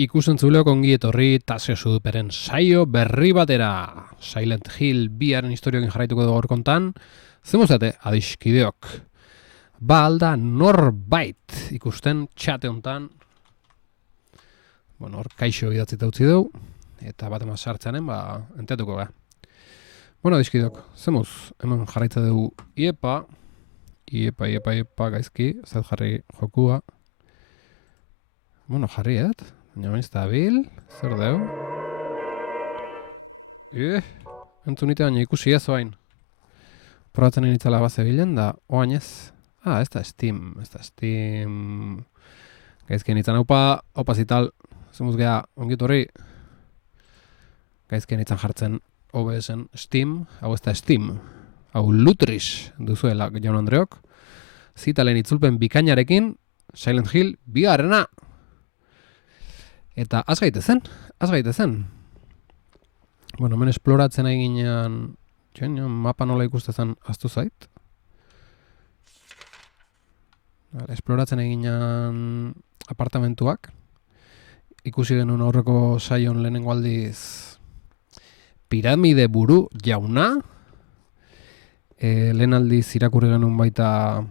Ikusentzuleo ongi etorri Tasio Suduperen saio berri batera. Silent Hill 2aren historiokin jarraituko dugu kontan. Zemuzate, adiskideok. Ba alda norbait ikusten txate hontan. Bueno, hor kaixo idatzita utzi dugu. Eta bat emaz sartzeanen, enteatuko ga. Bueno, adiskideok, zemuz, hemen jarraitza dugu iepa, gaizki, zait jarri jokua. Bueno, jarri, baina bain estabil, zer deu? Entzunite baina ikusi ez oain. Probatzen initzala baze bilen da, oain ez. Ez da Steam. Gaizkien itzan opa zital, zemuz geha ongitorri. Gaizkien itzan jartzen OBS-en Steam, hau ez da Steam. Hau Lutris duzuela jaun Andreok. Zitalen itzulpen bikainarekin, Silent Hill 2arena. Eta az gaitezen. Bueno, hemen esploratzen eginean, mapa nola ikustezen aztu zait. Esploratzen eginean apartamentuak. Ikusi genuen aurreko saion lehenengo aldiz piramide buru jauna. Lehen aldiz irakurri genuen baita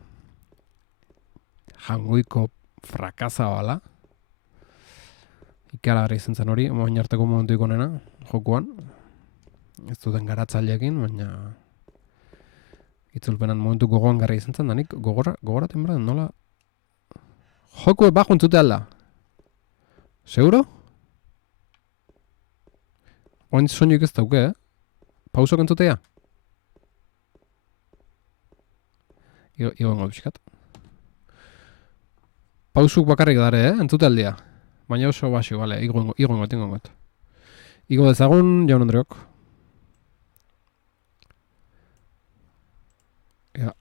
jangoiko frakaza bala. Ikaragarri izan zen hori, moin arteko momentu ikonena, jokuan. Ez duten garatzaileekin, baina itzulpenan momentu gogoan garri izan zen, danik gogoraten bera, nola? Joku bajo entzute alda. Seguro? Oain soinuik ez dauke, Pausok entzutea? Igoengo biskat. Pausuk bakarrik dare, entzute aldia. Baina oso basio, bale, igoengo. Igo dezagun, jaun Andreok. Ja.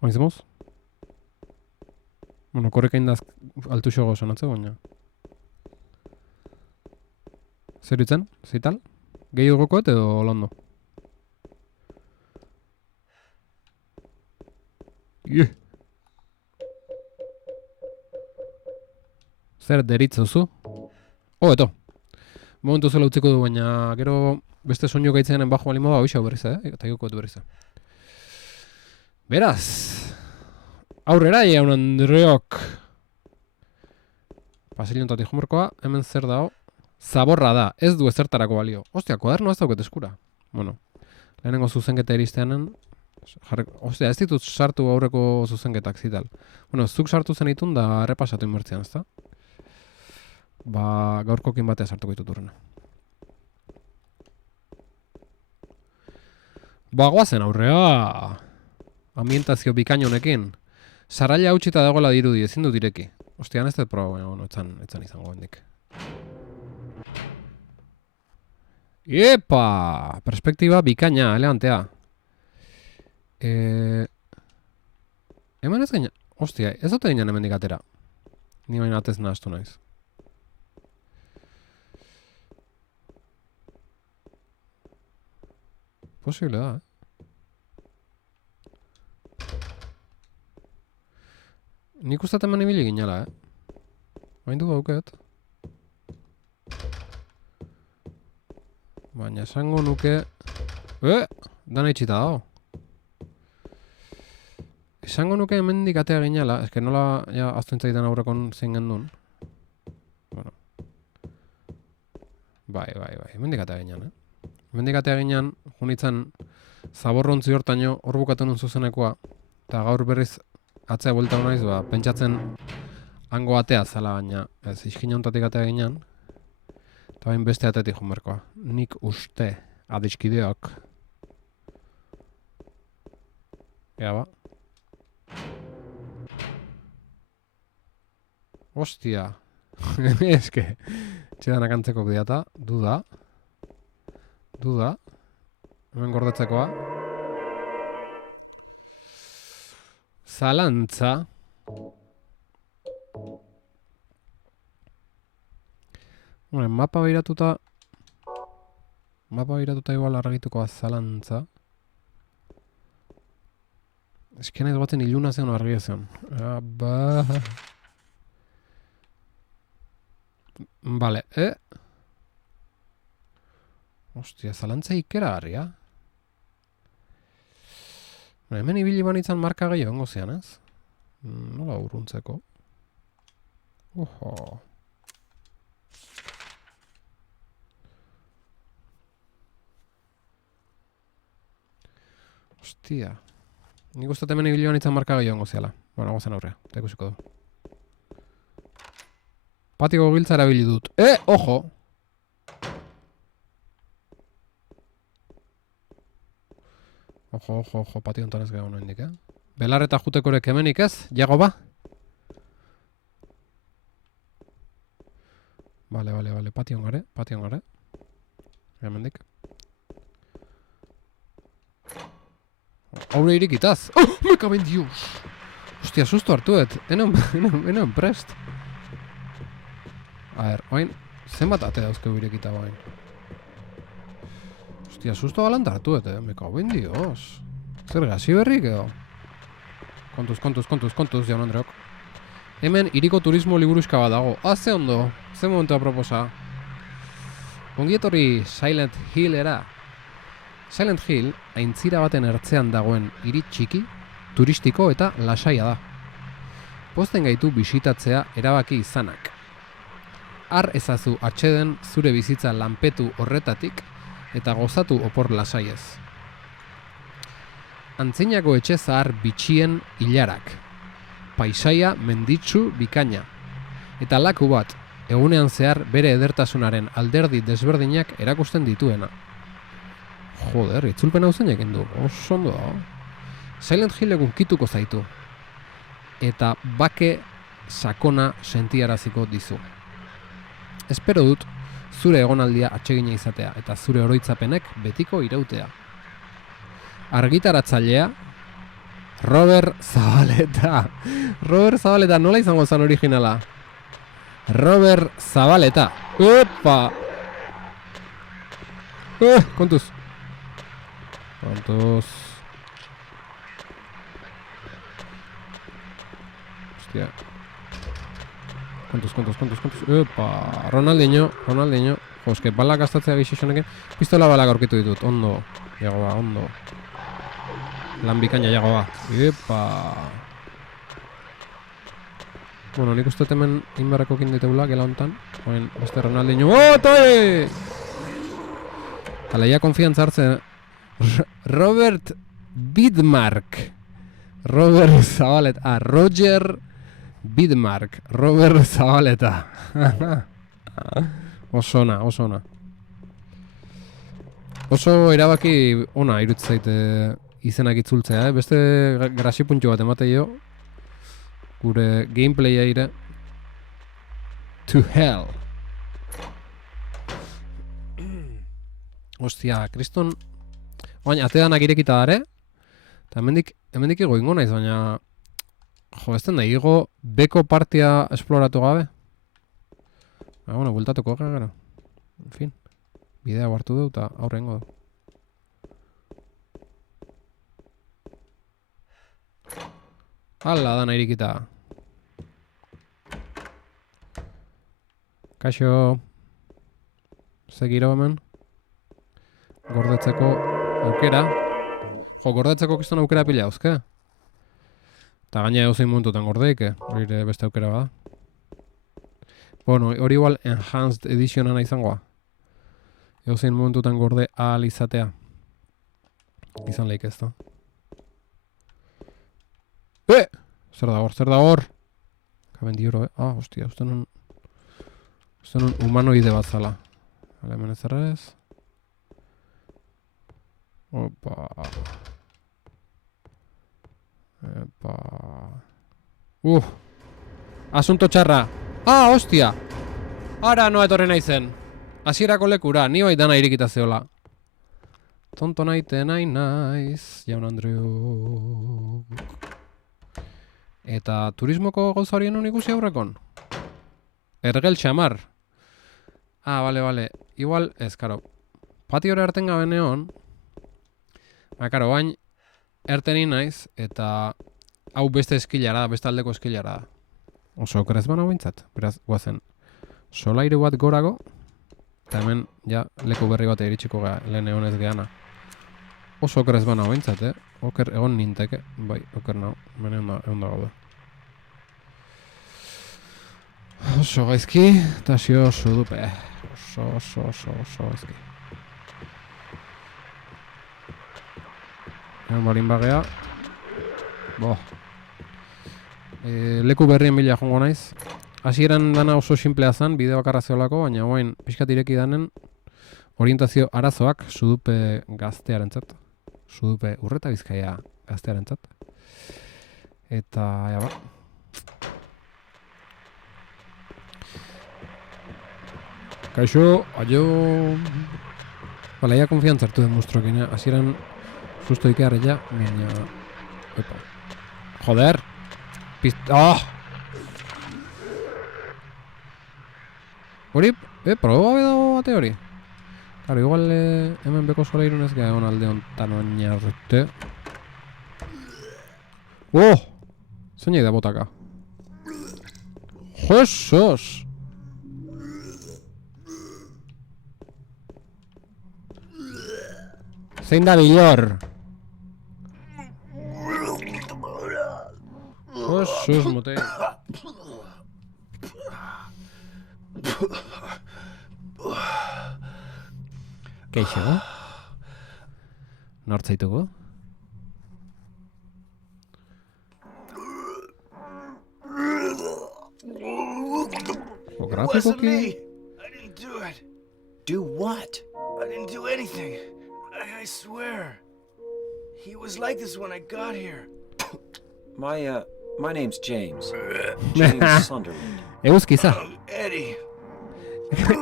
Oain zemuz? Bueno, korreka indaz altu xogo sonatze, baina. Zer ditzen? Zeital? Gehi dugokoet edo londo? Zer deritza duzu? Eto. Momentu zela utziko du, baina gero beste soinu gaitzenen bajo bali moda hoxau berriz, eta igoko berriz. Beraz, aurrera jaun Andreok. Pasiliontatik jomorkoa, hemen zer dao? Zaborra da, ez du ezertarako balio. Ostia, kuaderno ez dauket eskura. Bueno, lehenengo zuzenketa iristeanen, ostia, ez ditut sartu aurreko zuzenketak zital. Bueno, zuk sartu zen itun da errepasatu inbertzean, ezta? Gaurkokin batea sartuko ditut urrena. Goazen aurrea. Ambientazio bikaino honekin. Sarraila hautsita dagoela dirudi, ezin du direki. Ostian ez dut proba, bueno, etzan izango hendik. Iepa! Perspektiba bikaina, elegantea. Hemen ez gaina... Ostia, ez dute gainan hemendik atera. Ni baina atez nahaztu naiz. Posible da, Nik ustat eman ibili ginala, Bain du dauket. Baina esango nuke... Dana itxita dago. Esango nuke hemendik atea ginala, eske nola aztu entzaitan aurrekon zein gendun. Bueno. Bai, hemendik atea ginean, Hemendik atea ginean, junitzen zaborrontzi hortaino hor bukatu nun zuzenekoa, eta gaur berriz atzea buelta honaiz, pentsatzen hango atea zala baina, ez iskin hontatik atea ginean, eta bain beste atetik junberkoa. Nik uste, adiskideok. Ea ba. Ostia. Eske, txedanak antzeko bideata, duda. Hemen gordetzekoa. Zalantza. Mapa behiratuta igual argitukoa zalantza. Esken ez batzen iluna zeon argia zeon. Vale, Ostia, zalantza ikeragarria. Hemen ibili banitzan marka gehiago ongo zean, ez? Nola urruntzeko? Ojo. Ostia. Nik uste hemen ibili banitzan marka gehiago ongo zeala. Bueno, gozen aurrea, eta ikusiko du. Patiko giltza erabili dut. Ojo! Ojo, patio ontan ez gehiago noendik, Belar eta jutekorek hemenik ez, jago ba? Vale, patio gare. Hemendik. Haure irikitaz! Oh, me caben dios! Hostia, susto hartuet, enon prest. A ver, oain, zenbat ate dauzkeu irekita oain. Hostia, susto galant hartuet, me caben dios. Zer gazi berrik edo? Kontuz, jaun Andreok. Hemen iriko turismo liburuska bat dago. Ze ondo, ze momentu aproposa. Ongietorri Silent Hill era. Silent Hill, aintzira baten ertzean dagoen hiri txiki, turistiko eta lasaia da. Pozten gaitu bisitatzea erabaki izanak. Har ezazu atxeden zure bizitza lanpetu horretatik eta gozatu opor lasaiez. Antzinako etxe zahar bitxien hilarak. Paisaia menditsu bikaina. Eta laku bat, egunean zehar bere edertasunaren alderdi desberdinak erakusten dituena. Joder, itzulpen hau zein egin du. Oso ondo da. Silent Hill egun kituko zaitu. Eta bake sakona sentiaraziko dizu. Espero dut zure egonaldia atsegina izatea eta zure oroitzapenek betiko irautea. Argitaratzailea Robert Zabaleta. Robert Zabaleta nola izango zen originala? Robert Zabaleta. Opa! Kontuz. Hostia. Kontuz. Opa! Ronaldinho. Jo, eske balak gastatzea gixexonekin. Pistola balak aurkitu ditut. Ondo. Jagoa, ondo. Lan bikaina jagoa. Epa! Bueno, nik uste hemen inbarreko kinditeula, gela hontan. Oen, beste Ronaldinho. Toi! Aleia konfiantza hartzen. Robert Bidmark. Robert Zabaleta. Roger Bidmark. Robert Zabaleta. Osona. Oso erabaki ona irutzait izenak itzultzea, Beste grasipuntxo bat emate jo. Gure gameplaya ire. To hell. Ostia, kriston. Baina, atedanak irekita dare. Eta hemendik ego ingo naiz, baina... Jo, ez den da, igo beko partia esploratu gabe. Bueno, bultatuko gara. En fin. Bidea hartu du eta aurrengo du. Hala, dana irikita. Kaixo. Zegiro hemen. Gordetzeko aukera. Jo, gordetzeko kiston aukera pila hauzke. Eta gaina eusein momentutan gordeik, hori beste aukera bada. Bueno, hori igual Enhanced Editionana izangoa. Eusein momentutan gorde ahal izatea. Izan lehik ez da. Zer da hor? Kaben dioro, hostia, uste nun humanoide bat zala. Hala, hemen ez errez. Opa. Epa. Asunto txarra. Hostia. Ara noa etorri naizen. Hasierako lekura, ni bai dana irikita zeola. Tonto naite naiz, jaun Andreok. Eta turismoko gauza horien nun ikusi aurrekon? Ergel xamar. Bale. Igual, ez, karo. Patiora erten gabe neon. Karo, bain, erteni naiz, eta hau beste eskilara da, beste aldeko eskilara da. Oso okerez bana bintzat, beraz, guazen. solairu bat gorago, eta hemen ja leku berri bat iritsiko gara, lehen egonez geana. Oso oker ez bana hoentzat, oker egon ninteke, bai, oker nau, hemen egon da gaude. Oso gaizki, eta zio oso dupe, oso gaizki. Egon balin bagea, leku berrien bila jongo naiz. Hasieran dana oso simplea zen, bide bakarra zeolako, baina guain pixkat ireki danen orientazio arazoak sudupe gaztearentzat. Sudupe Urreta Bizkaia gaztearentzat. Eta, ja ba. Kaixo, aio... Bala, ia konfiantza hartu den monstruokin, hasieran susto ikearri ja, baina... Opa. Joder! Oh! Hori, proba bedo bate hori? Claro, igual hemen beko solairun ez gara egon alde honetan oinarrute. Oh! Zein da botaka? Jesus! Zein da bilor? Jesus, mute. Keixego? Nortzaituko? Wasn't me. I didn't do it. Do what? I didn't do anything. I swear. He was like this when I got here. My name's James. James Sunderland. Euskiza. Eddie.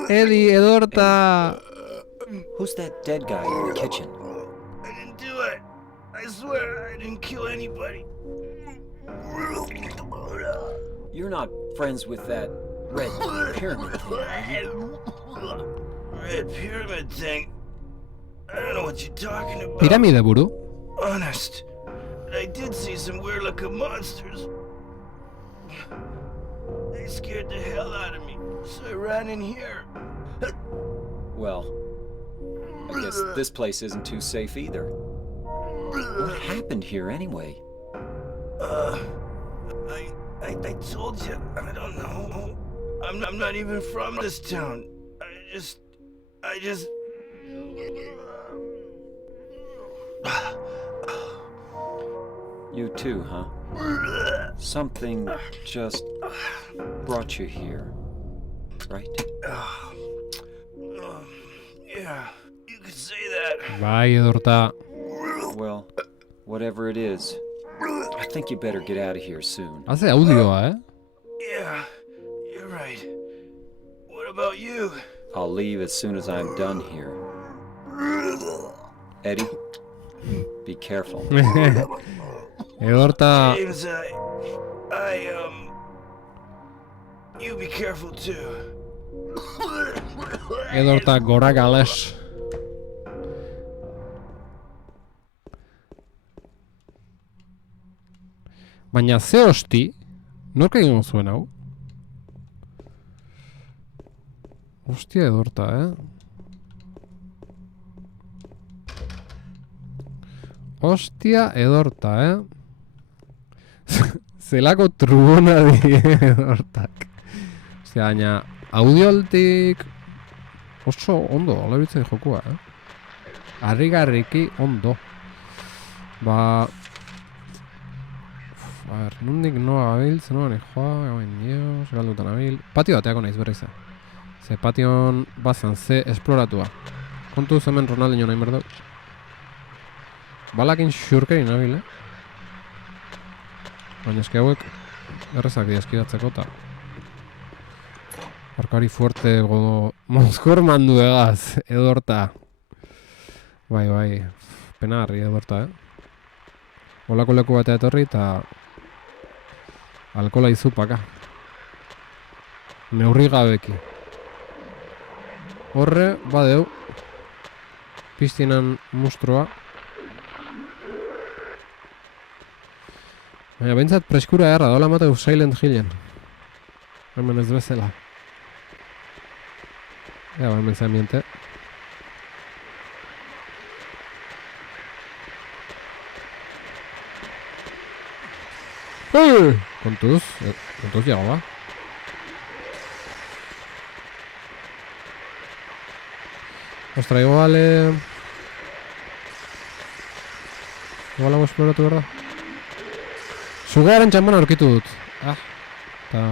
Eddie, Edorta. Who's that dead guy in the kitchen? I didn't do it. I swear I didn't kill anybody. You're not friends with that red pyramid thing, are you? Red pyramid thing? I don't know what you're talking about. Piramide buru. Honest. But I did see some weird looking monsters. They scared the hell out of me, so I ran in here. Well, I guess this place isn't too safe either. What happened here anyway? I told you, I don't know. I'm not even from this town. I just... You too, huh? Something just brought you here, right? Yeah, you could say that. Bai, Edorta. Well, whatever it is, I think you better get out of here soon. Hace audioa, Yeah, you're right. What about you? I'll leave as soon as I'm done here. Eddie, be careful. Edorta... James, you be careful too. Edorta gora gales. Baina ze hosti, nork egin zuen hau? Hostia Edorta, Hostia Edorta, Zelako trubona di Edortak. Ostia, baina audioltik oso ondo, ala bitzen jokua, Harrigarriki ondo. Ba... A ver, nondik noa gabil, zenoan joa, gabain dios, galdutan abil... Patio bateako naiz berriz, Ze patioan bazan ze esploratua. Kontu hemen Ronaldinho nahi berdau. Balakin xurkeri nabil, Baina eski hauek errezak diaskidatzeko eta... Arkari fuerte godo... Mozkor mandu egaz, Edorta. Bai, penagarri Edorta, Olako leku batea etorri eta... Alkola izupaka. Neurri gabeki. Horre, badeu. Piztinan mustroa. Baina bentsat preskura erra, dola mateu Silent Hillen. Hemen ez bezala. Ea, hemen zain miente. Kontuz llegoa. Ostra, igual hau esploratu behar da. Sugearen txanpona aurkitu dut. Eta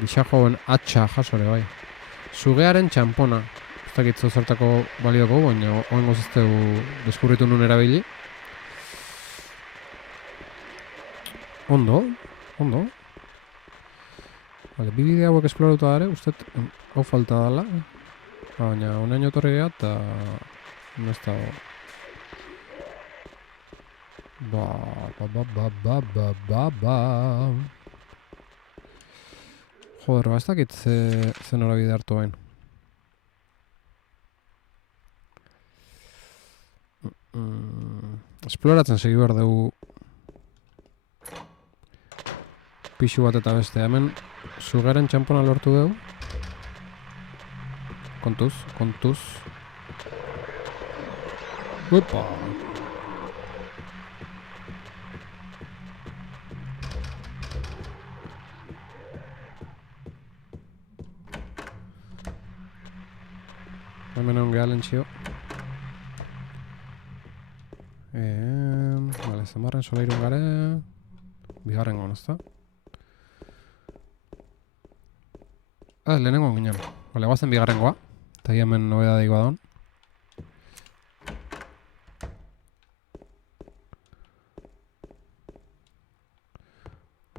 gisa joven atxa jasore bai. Sugearen txanpona. Ez dakit zertako balioko, baina oen gozizteu deskurritu nun erabili. Ondo. Vale, bi bide hauek esploratu dara, uste hau falta dala. Baina honean jotorri geha eta ez dago. Joder, ez dakit ze norabide hartu bain. Esploratzen segi behar dugu pixu bat eta beste. Hemen sugaren txampona lortu dugu. Kontuz. Upa! Hemen egon geha lentxio. Vale, zamarren soleirun gare. Bigarren gon, ezta? Lehenengo ginen. Vale, guazen bigarrengoa. Eta hemen nobeda daikoa daun.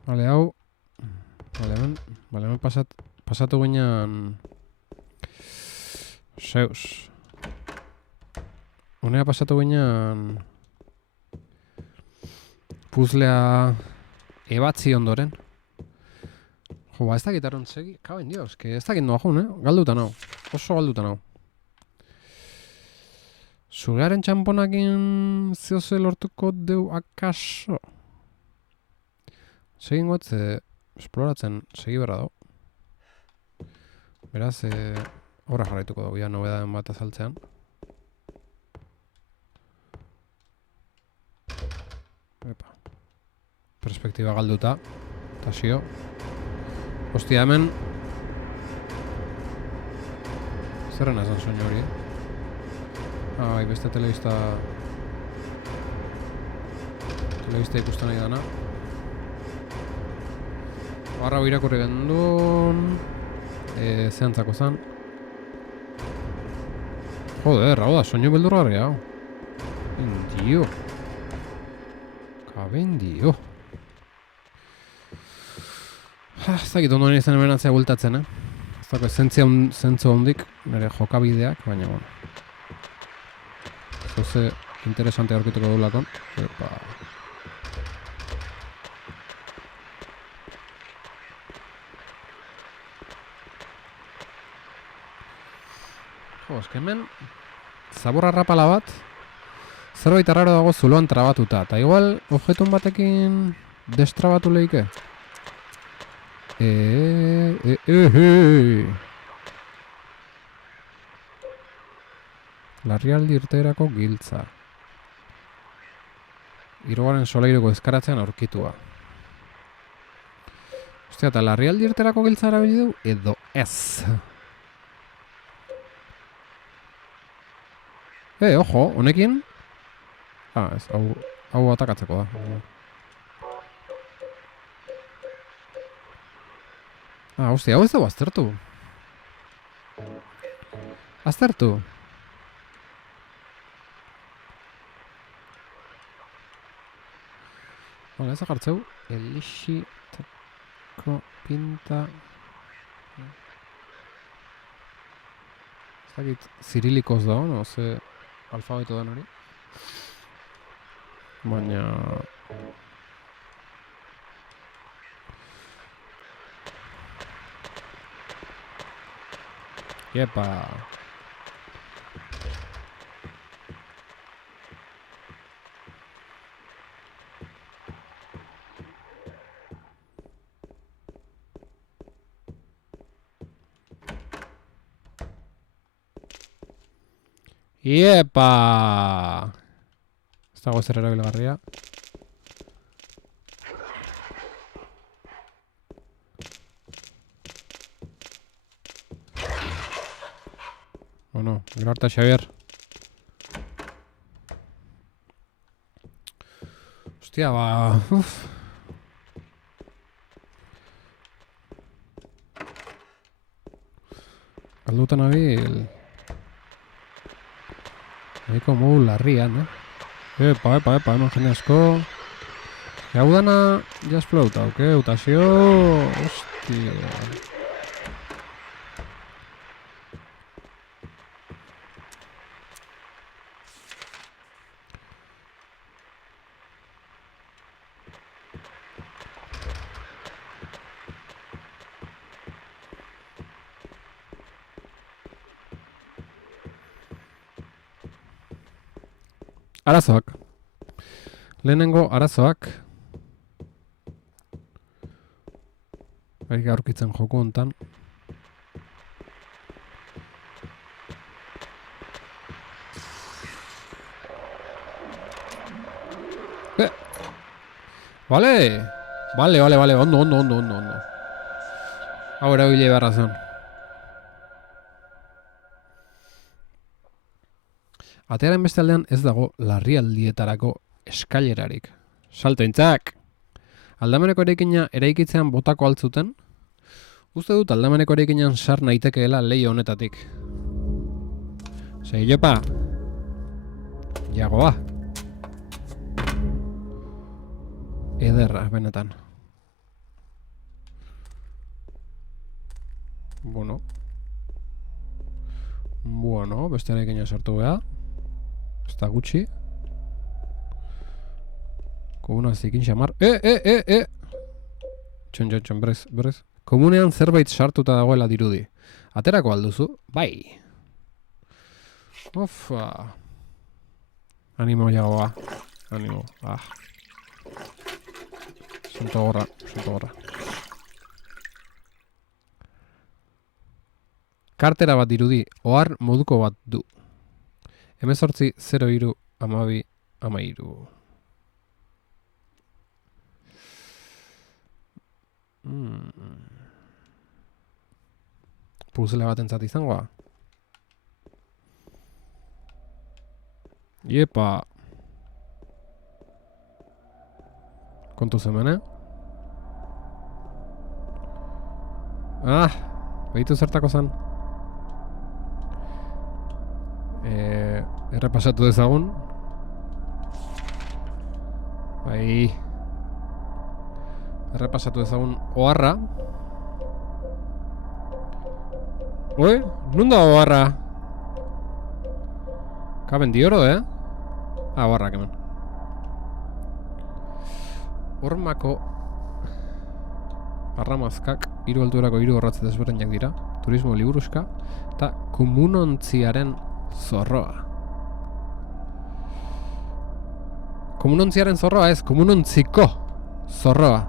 Vale, hau. Vale, hemen pasatu ginen... Zeus. Honea pasatu ginen... Puzlea... Ebatzi ondoren. Jo, ez dakit aron segi... Kaben dios, ez dakit noa jun, Galduta nau. Oso galduta nau. Sugearen txamponakin zehoze lortuko deu akaso? Segin gotz, esploratzen segi berra dau. Beraz, horra jarraituko dugu, ja nobedaden bat azaltzean. Epa. Perspektiba galduta. Tasio. Hostia, hemen... Zerren esan soinu hori, Bai, beste telebista ikusten nahi dana. Barra hau irakurri gendun... Zehantzako zan. Joder, hau da, soinu beldurgarri hau. Indio. Kabendio. Ez dakit ondo nire zen hemen atzea bultatzen, Ez dakit zentzu hondik, nire jokabideak, baina bueno. Zoze interesante aurkituko duelakon. Epa. Jo, eske hemen zaborra rapala bat zerbait arraro dago zuloan trabatuta. Eta igual objetun batekin destrabatu lehike. Larrialdi irteerako giltza. Hirugarren solairuko ezkaratzean aurkitua. Ostia, eta larrialdi irteerako giltza erabili du edo ez. Ojo, honekin? Ez, hau atakatzeko da. Hostia, hau ez dago aztertu. Aztertu. Vale, ez agartzeu. Elixitako pinta... Ez dakit zirilikoz da, no? Ze alfabeto den hori. Baina... Iepa! Iepa! Ez dago zer erabilgarria. Bueno, gero arte, Xavier. Hostia, ba... Uf. Galduta nabil... Nahiko modu larrian, Epa, hemen jende asko... Hau dana... Just float, Utasio... Hostia... Arazoak. Lehenengo arazoak. Baik aurkitzen joku hontan. Vale, ondo. Hau erabili beharra zen. Atearen beste aldean ez dago larrialdietarako eskailerarik. Saltointzak! Aldameneko eraikina eraikitzean botako altzuten, uste dut aldameneko eraikinan sar naitekeela leio honetatik. Segilopa! Jagoa! Ederra, benetan. Bueno, beste eraikina sartu beha. Ez da gutxi. Komuna zikin xamar. Txon, berez. Komunean zerbait sartuta dagoela dirudi. Aterako alduzu? Bai. Ofa. Animo jagoa. Animo. Sunto gorra. Kartera bat dirudi. Ohar moduko bat du. 18-03-12-13. Puzela bat entzat izangoa. Iepa. Kontu zemen, behitu zertako zen. Errepasatu dezagun. Bai. Errepasatu dezagun oharra. Oi, nun da oharra? Kaben dioro, oharrak hemen. Hormako arramazkak 3 altuerako 3 orratz desberdinak dira. Turismo liburuska eta komunontziaren zorroa. Komunontziaren zorroa ez, komunontziko zorroa.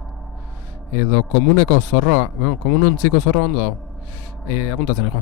Edo komuneko zorroa. Bueno, komunontziko zorroa ondo dago. Apuntatzen ego.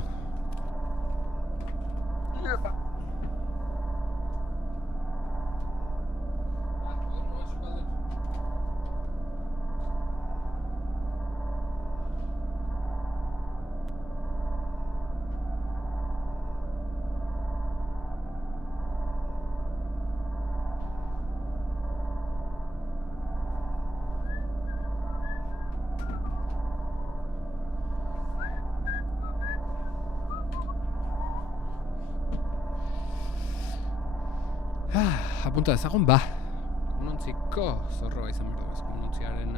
Apunta dezagun, komunontziko zorroa izan behar dugu, komunontziaren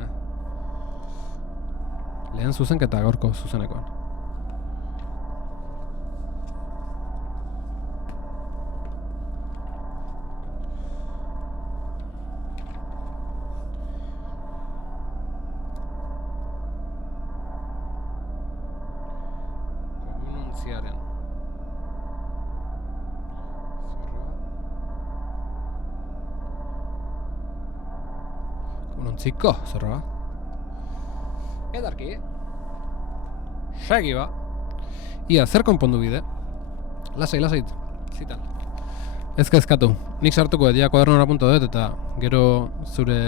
lehen zuzenketa gaurko zuzenekoan. Komunontziaren Komunontziko zorroa. Edarki. Segi ba. Ia, zer konpondu bide? Lasai, zitan. Ez kezkatu, nik sartuko edia kuadernora punto dut eta gero zure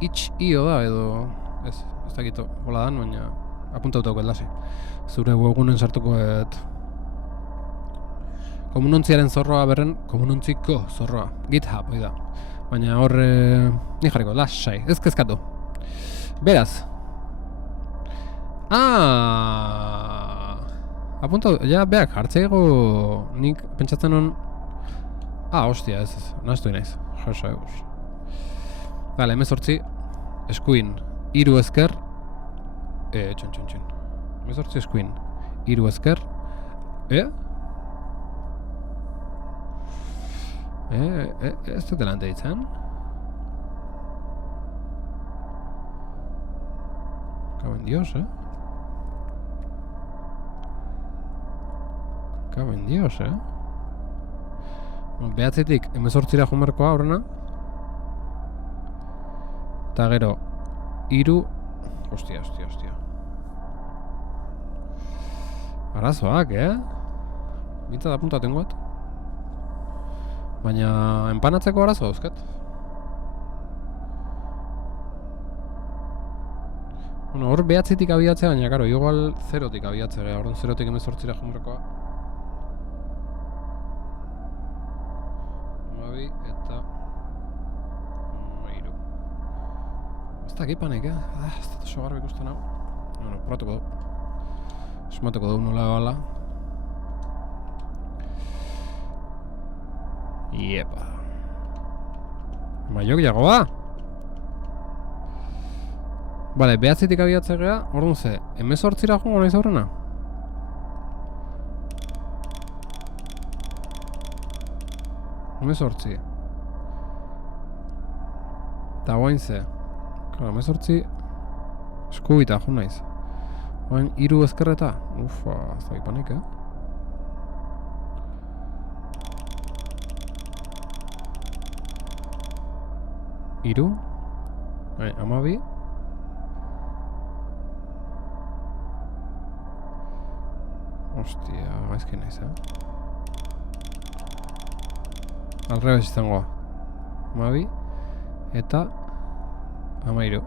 itch.io da edo ez dakit hola dan, baina apuntatuko lasi. Zure webgunen sartuko et komunontziaren zorroa berren, komunontziko zorroa, GitHub, hoi da. Baina hor, ni jarriko, lasai, ez kezkatu. Beraz. Apuntatu, ja, beak, hartzeigo nik pentsatzen hon. Hostia, ez, nahaztu inaiz. Jasa egus. Bale, 18, eskuin, 3 esker. Txon. 18 eskuin, 3 esker. Ez dut delante ditzen. Caben Dios, Caben Dios, Behatzetik 18ra jumerkoa horrena. Eta gero 3. Hostia. Arazoak, Bintzat apuntaten guat. Baina enpanatzeko arazo dauzkat. Bueno, hor behatzitik abiatzea, baina karo, igual 0tik abiatzea, orduan 0tik 18ra jumerkoa. 12 eta 13. Ez da gipanek, ez da oso garbi ikusten hau. Bueno, probatuko du. Esmatuko du nola bala. Iepa. Maiok jagoa. Bale, behatzitik abiatzea, orduan ze, 18ra joango nahiz aurrena? Hemezortzi. Eta guain ze. Claro, 18 eskubita jo naiz. Guain 3 ezkerreta. Ufa, ez da ipanik, 3. 12. Hostia, gaizki naiz, Alrebes izango. 12 eta 13.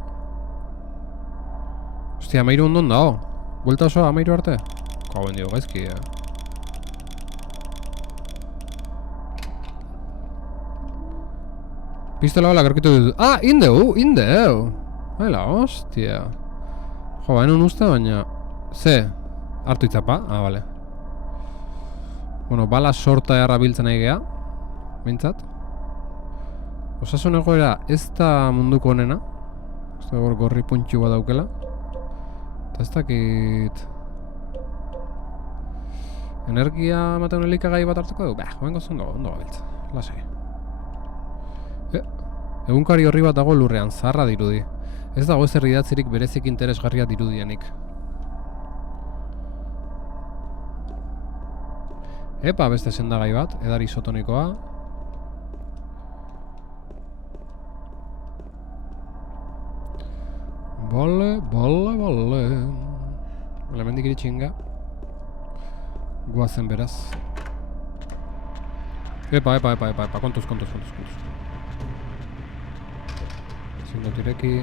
Hostia, 13 ondon dago. Buelta osoa 13 arte. Kauen dio, gaizki, Pistola bala karkitu dut. Indeu! Baila, hostia. Jo, baina uste baina... Ze? Hartu itzapa? Bale. Bueno, bala sorta errabiltzen nahi geha. Bintzat. Osasun egoera ez da munduko honena. Ez da gorri puntxu bat daukela. Eta ez dakit... Energia ematen elikagai bat hartuko dugu? Joengo zondo gabiltza. Lasai. Egunkari horri bat dago lurrean, zaharra dirudi. Ez dago ezer idatzirik berezik interesgarria dirudienik. Epa, beste sendagai bat, edari isotonikoa. Bale. Elementik iritxinga. Guazen beraz. Epa, kontuz. Ezin dut ireki.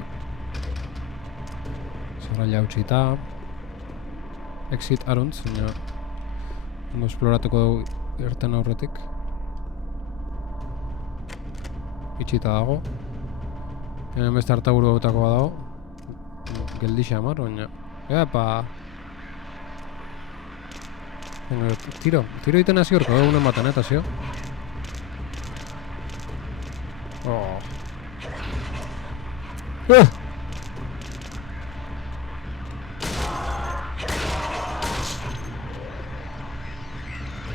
Zorraila utxita. Exit aruntz, baina ondo esploratuko dugu irten aurretik. Itxita dago. Hemen beste hartaburu gautako bat dago. Geldixe amar, baina... Epa! Tiro egiten hasi horko, egunen batan, eta zio.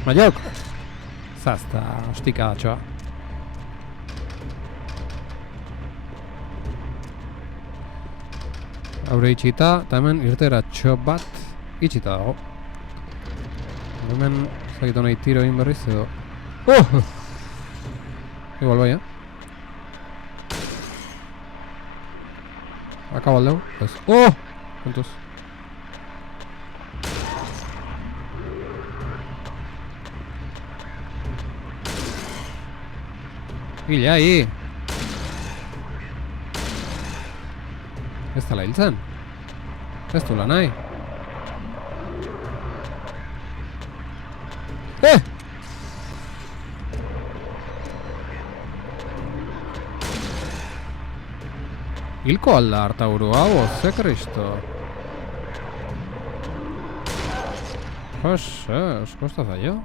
Maiok! Zazta, ostika datxoa. Aurre itxita, eta hemen irtera txop bat itxita dago. Hemen zagitu nahi tiro egin berriz edo... Igual bai, Akabo aldeu, ez... Kontuz. Gila, hi! Ez dala hiltzen. Ez du lan nahi. Hilko alda hartaburu hau, ze kristo. Kosta zaio.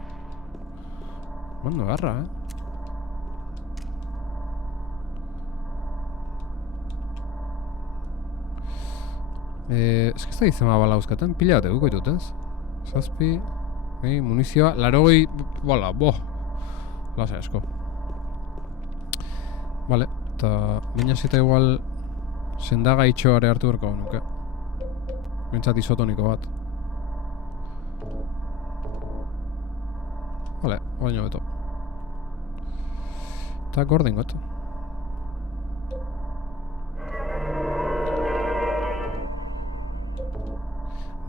Mando garra, Ez da izema bala euskaten, pila bat eguko ditut, ez? Zazpi, munizioa, 80, bala, lasa asko. Vale, eta baina zita igual sendagaitxoare hartu berko nuke. Bentsat isotoniko bat. Vale, baina beto. Eta gordin got.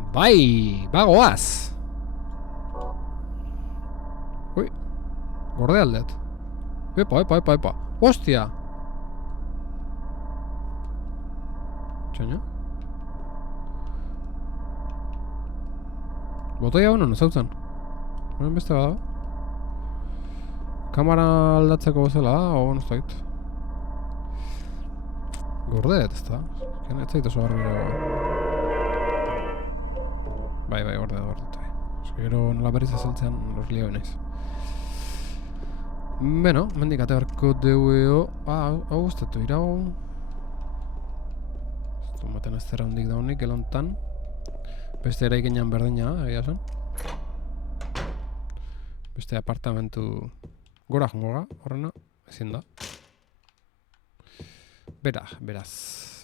Bai, bagoaz! Ui, gorde aldet. Epa. Hostia! Txaina? Botoia honen ezautzen. Honen beste bada. Kamara aldatzeko bezala da, o ez dait. Gordeet, ez da? Ez zait oso garbi. Bai, gordeet. Gero nola berriz azaltzean lorlio naiz. Beno, mendik ate barko deueo. Hau guztetu, irau. Ez du maten ez zera hondik da honik, elontan. Beste eraikinan berdina, egia zen. Beste apartamentu gora jongoga, horrena, ezin da. Beraz,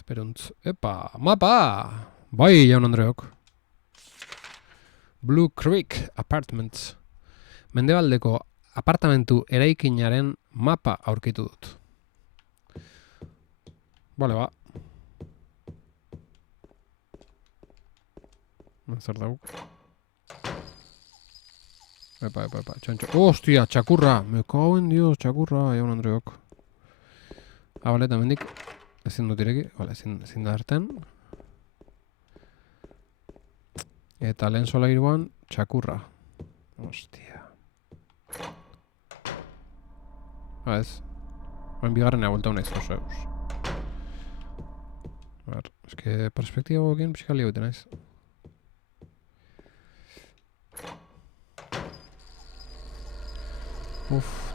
beruntz. Epa, mapa! Bai, jaun Andreok. Blue Creek Apartments. Mendebaldeko apartamentu eraikinaren mapa aurkitu dut. Bale, ba. Zer dauk. Epa, txantxo. Ostia, txakurra! Me cauen dios, txakurra, jaun Andreok. Bale, eta mendik ezin dut ireki. Bale, ezin da erten. Eta lehen solairuan, txakurra. Ostia. Ez. Oen bigarrenea buelta unaiz oso eus. Eske perspektiba gokin pixkali goten naiz.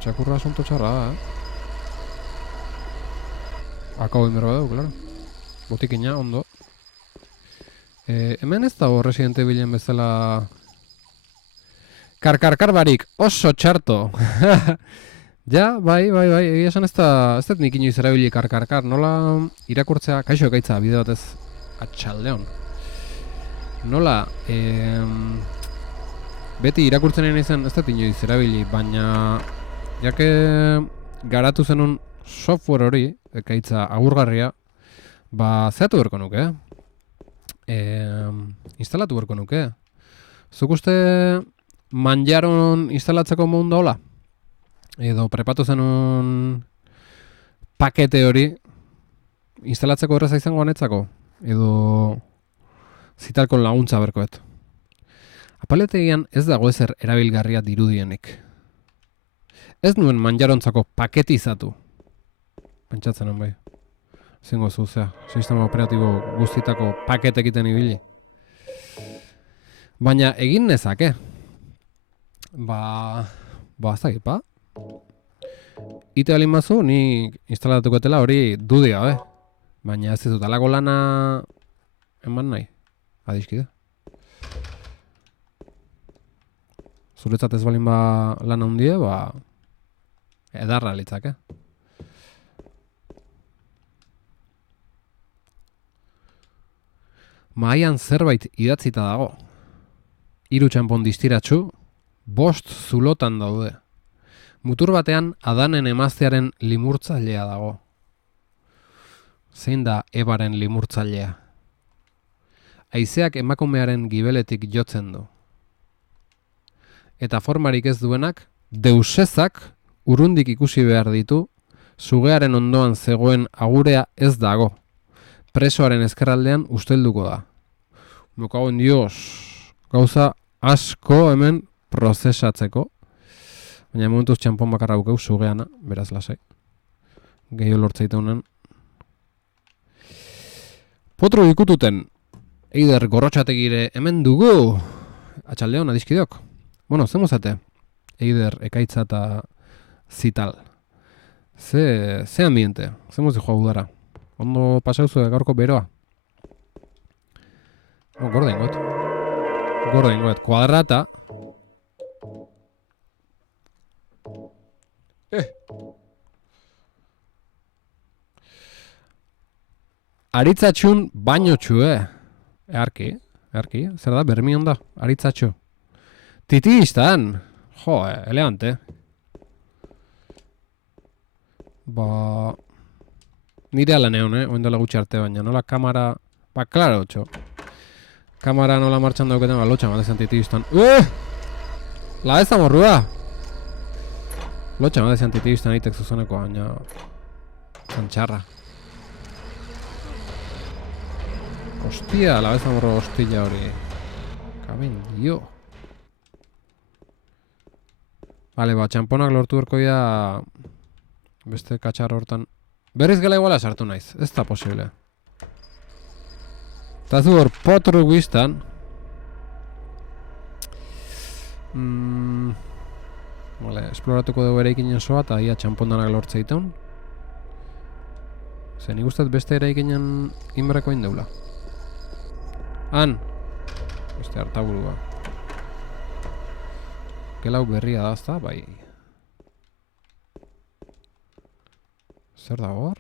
Txakurra asunto txarra da, Akau inberba dugu, klaro. Botikina, ondo. Hemen ez dago Resident Evilen bezala... Kar barik, oso txarto! Ja, bai, egia esan ez dut nik inoiz erabili kar. Nola irakurtzea, kaixo ekaitza, bide batez atxaldeon. Nola, beti irakurtzen egin izan ez dut inoiz erabili, baina jake garatu zenun software hori, ekaitza agurgarria, ba zehatu berko nuke, instalatu berko nuke. Zuk uste manjaron instalatzeko mundu hola? Edo prepatu zenun pakete hori instalatzeko erraza izango anetzako? Edo zitalko laguntza berkoet? Apaletegian ez dago ezer erabilgarria dirudienik. Ez nuen manjarontzako paketizatu. Pentsatzen hon bai. Zingo zuzea, sistema operatibo guztitako paket egiten ibili. Baina egin nezake. Ez dakit, ba? Ite balin mazu, ni instalatuko etela hori dudia, Baina ez dut alako lana eman nahi, adiskide. Zuretzat ez balin ba lana hundie, edarra litzake. Mahaian zerbait idatzita dago. 3 txanpon distiratsu, 5 zulotan daude. Mutur batean Adanen emaztearen limurtzailea dago. Zein da Ebaren limurtzailea? Haizeak emakumearen gibeletik jotzen du. Eta formarik ez duenak, deusezak urrundik ikusi behar ditu Sugearen ondoan zegoen agurea ez dago. Presoaren ezkerraldean ustelduko da. Me cago en Dios. Gauza asko hemen prozesatzeko. Baina momentuz txampon bakarra bukeu sugeana, beraz lasai. Gehiago lortzeita honen. Potro ikututen. Eider gorrotxategire hemen dugu. Atxaldeon, adiskidok. Bueno, zemuzate. Eider ekaitza eta zital. Ze ambiente. Zemuzi joa udara. Ondo pasauzu gaurko beroa. Gorde ingot. Kuadrata. Aritzatxun baino txue. Earki. Zer da, bermi onda. Aritzatxu. Titi iztan. Jo, elegante. Ba... Nire ala neon, oindela gutxi arte baina. Nola kamara... Ba, klaro, txo. Kamara nola martxan dauketen, ba, lotxa madezan titi iztan. La ez da morrua! Lotxa madezan titi iztan eitek zuzuneko, baina... Zantxarra. Ostia, la ez da morrua hostila hori. Kaben dio. Bale, ba, txamponak lortu berkoia... Beste katxar hortan... Berriz gela iguala sartu naiz, ez da posible. Eta zu hor potru biztan... Vale, esploratuko dugu eraikinen soa eta ia txampondanak lortzeiteun. Zer, nik usteet beste eraikinen inberreko indeula. Han! Beste hartaburua. Gelau berria da, ezta, bai... Zer da hor?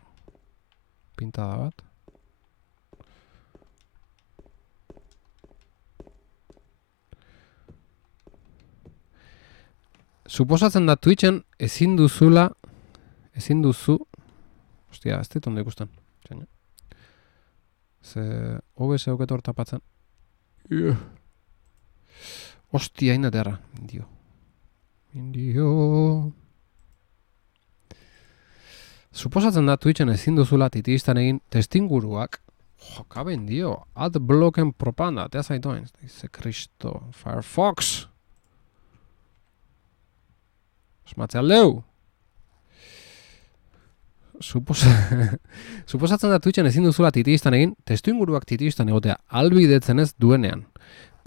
Pintada bat. Suposatzen da Twitchen ezin duzu... Ostia, ez dit ondo ikusten. Ze... OBS auketo hor tapatzen. Ostia, inaterra. Indio... Suposatzen da Twitchen ezin duzula titiistan egin testinguruak. Kaben dio, adblocken propaganda, tea zaitoen. Dice Cristo, Firefox. Esmatze aldeu. Suposatzen da Twitchen ezin duzula titiistan egin testinguruak titiistan egotea albidetzen ez duenean.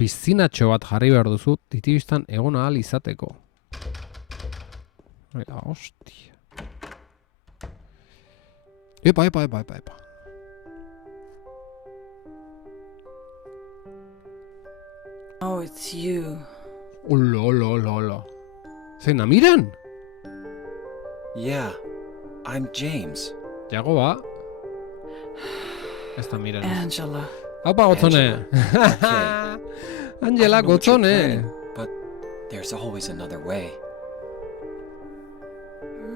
Pizzinatxo bat jarri behar duzu titiistan egon ahal izateko. Hostia. Epa. Oh, it's you. Hola. Zein da, miren? Yeah, I'm James. Jago ba. Ez da miren. Angela. Haupa gotzone. Okay. Angela I know what you're gotzone. planning, but there's always another way.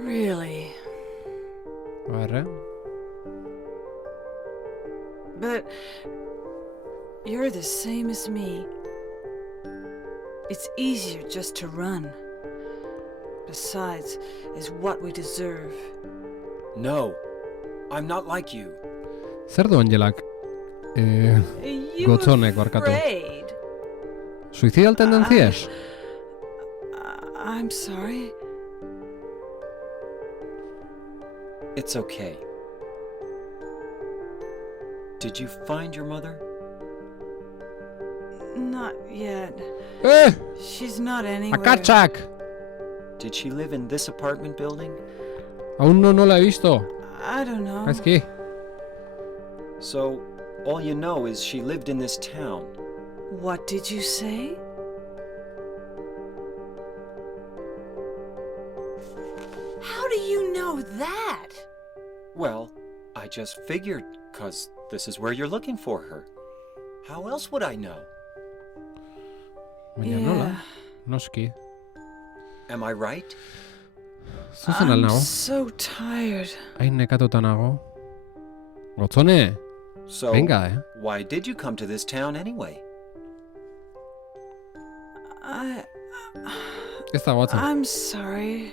Really? Barre. But you're the same as me. It's easier just to run. Besides, is what we deserve. No, I'm not like you. Zer du Angelak? You Gotzonek, barkatu. afraid? Suizidal tendentzies? I'm sorry. It's okay. Did you find your mother? Not yet. She's not anywhere. Akatsak! Did she live in this apartment building? Aún no la he visto. I don't know. Gaizki. So, all you know is she lived in this town. What did you say? How do you know that? Well, I just figured, 'cause this is where you're looking for her. How else would I know? Baina nola? Noski. Am I right? Zuzen al I'm nago. so tired. Hain nekatuta nago. Gotzone! So, Venga, why did you come to this town anyway? Ez da gotzen. I'm sorry.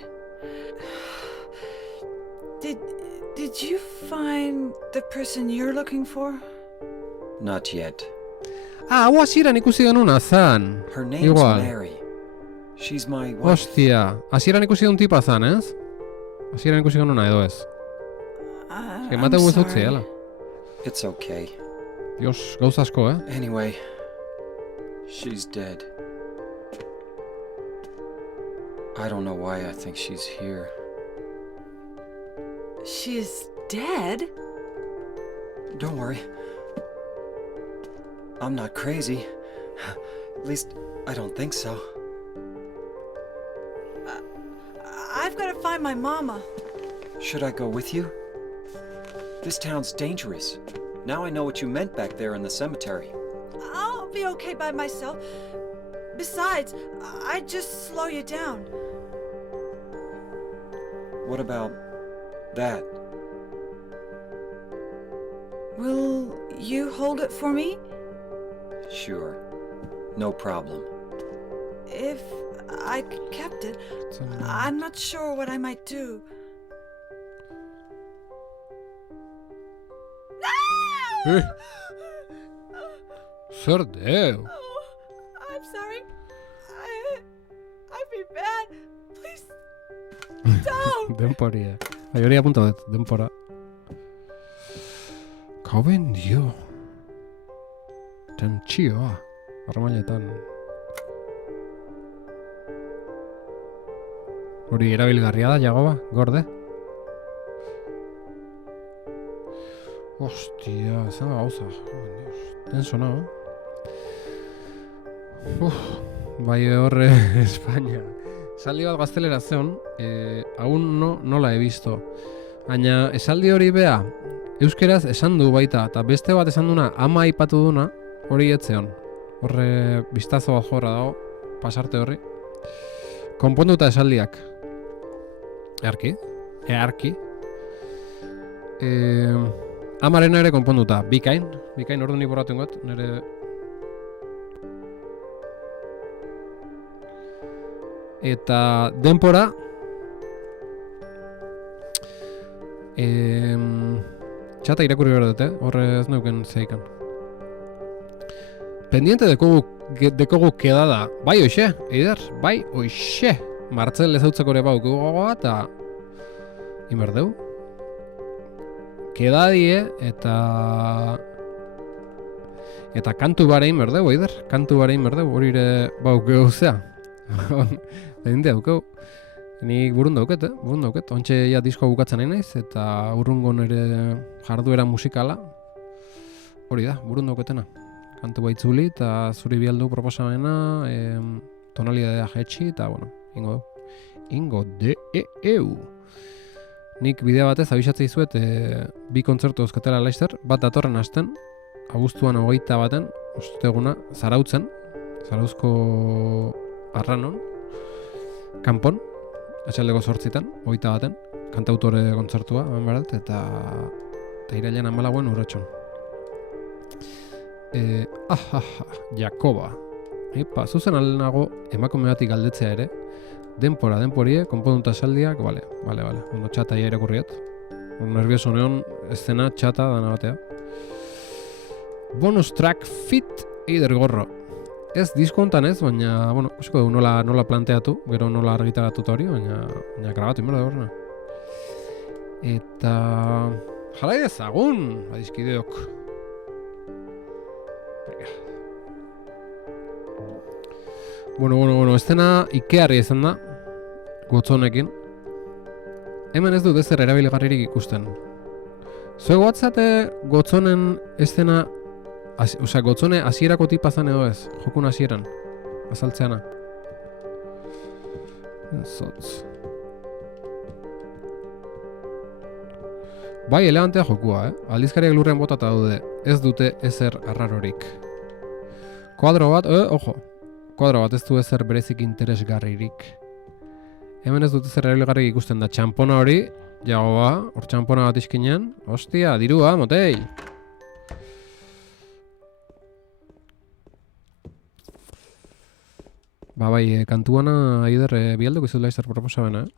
Did you find the person you're looking for? Not yet. Hau hasieran ikusi genuna zan. Her name's Igual. Mary. She's my wife. Hostia, hasieran ikusi duen tipa zan, ez? Hasieran ikusi genuna edo ez. Emate I'm guz utzi, sorry. ela. It's okay. Dios, gauza asko, eh? Anyway, she's dead. I don't know why I think she's here. She's dead? Don't worry. I'm not crazy. At least, I don't think so. I've got to find my mama. Should I go with you? This town's dangerous. Now I know what you meant back there in the cemetery. I'll be okay by myself. Besides, I'd just slow you down. What about that? Will you hold it for me? Sure. No problem. If I kept it, I'm not sure what I might do. Eh? Zer deu? I'm sorry. I feel bad. Please don't. Denporia. Bai, hori apunta dut, denpora. Kauben dio. Tentsioa. Armailetan. Hori erabilgarria da, Jagoba, gorde. Hostia, zen gauza. Tenso, no? Bai horre, España. Esaldi bat gaztelera zeon, aún no la he visto. Baina esaldi hori bea, euskeraz esan du baita, eta beste bat esan duna, ama aipatu duna, hori etzeon. Horre, bistazo bat jorra dago, pasarte horri. Konponduta esaldiak. Earki. Amarena ere konponduta, bikain ordu ni borratu ingot, nire... Eta denpora... Txata irakurri behar dute, horre ez neuken zeikan. Pendiente dekogu kedada, bai hoxe, eider, bai hoxe. Martzel ezautzeko ere bauku gogoa eta... Inberdeu. Kedadie eta kantu barein berdeu, eider. Kantu barein berdeu, hori ere bauku gauzea. Dende daukeu. Nik burun dauket. Ontxe ja diskoa bukatzen nahi naiz eta urrungon ere jarduera musikala. Hori da, burun dauketena. Kantu baitzuli eta zuri bialdu proposamena, tonalidadea jetxi eta, bueno, ingo eu. Nik bidea batez abisatzei zuet bi kontzertu euskatela laizter, bat datorren hasten, abuztuan 21 baten, osteguna, Zarautzen, Zarauzko Arranon, kanpon, atxaldeko 8 baten, kantautore kontzertua, eta irailean 14 urratxon. Jakoba. Zuzen aldenago emakume batik galdetzea ere, denporie, konponduta esaldiak, bale, ondo txata ia irakurriet. Nervioso neon, eszena, txata, dana batea. Bonus track fit eider gorro. Ez diskontan ez, baina, bueno, kusiko dugu nola planteatu, gero nola argitaratu hori, baina grabatu inberda horrena. Eta... Jalai dezagun, adizkideok. Bueno, estena Ikearri izan da, gotzonekin. Hemen ez dut ezer erabilgarririk ikusten. Zuego batzate gotzonen estena, gotzone hasierako tipa zan edo ez, jokun hasieran, azaltzeana. Zotz. Bai, elegantea jokua, aldizkariak lurrean botata daude, ez dute ezer arrarorik. Kuadro bat, kuadro bat ez du ezer berezik interesgarririk. Hemen ez dut ezer erabilgarrik ikusten da. Txampona hori, jagoa, hor txampona bat iskinean. Ostia, dirua, motei! Bai, kantuana aider bialdoko izut laizar proposabena,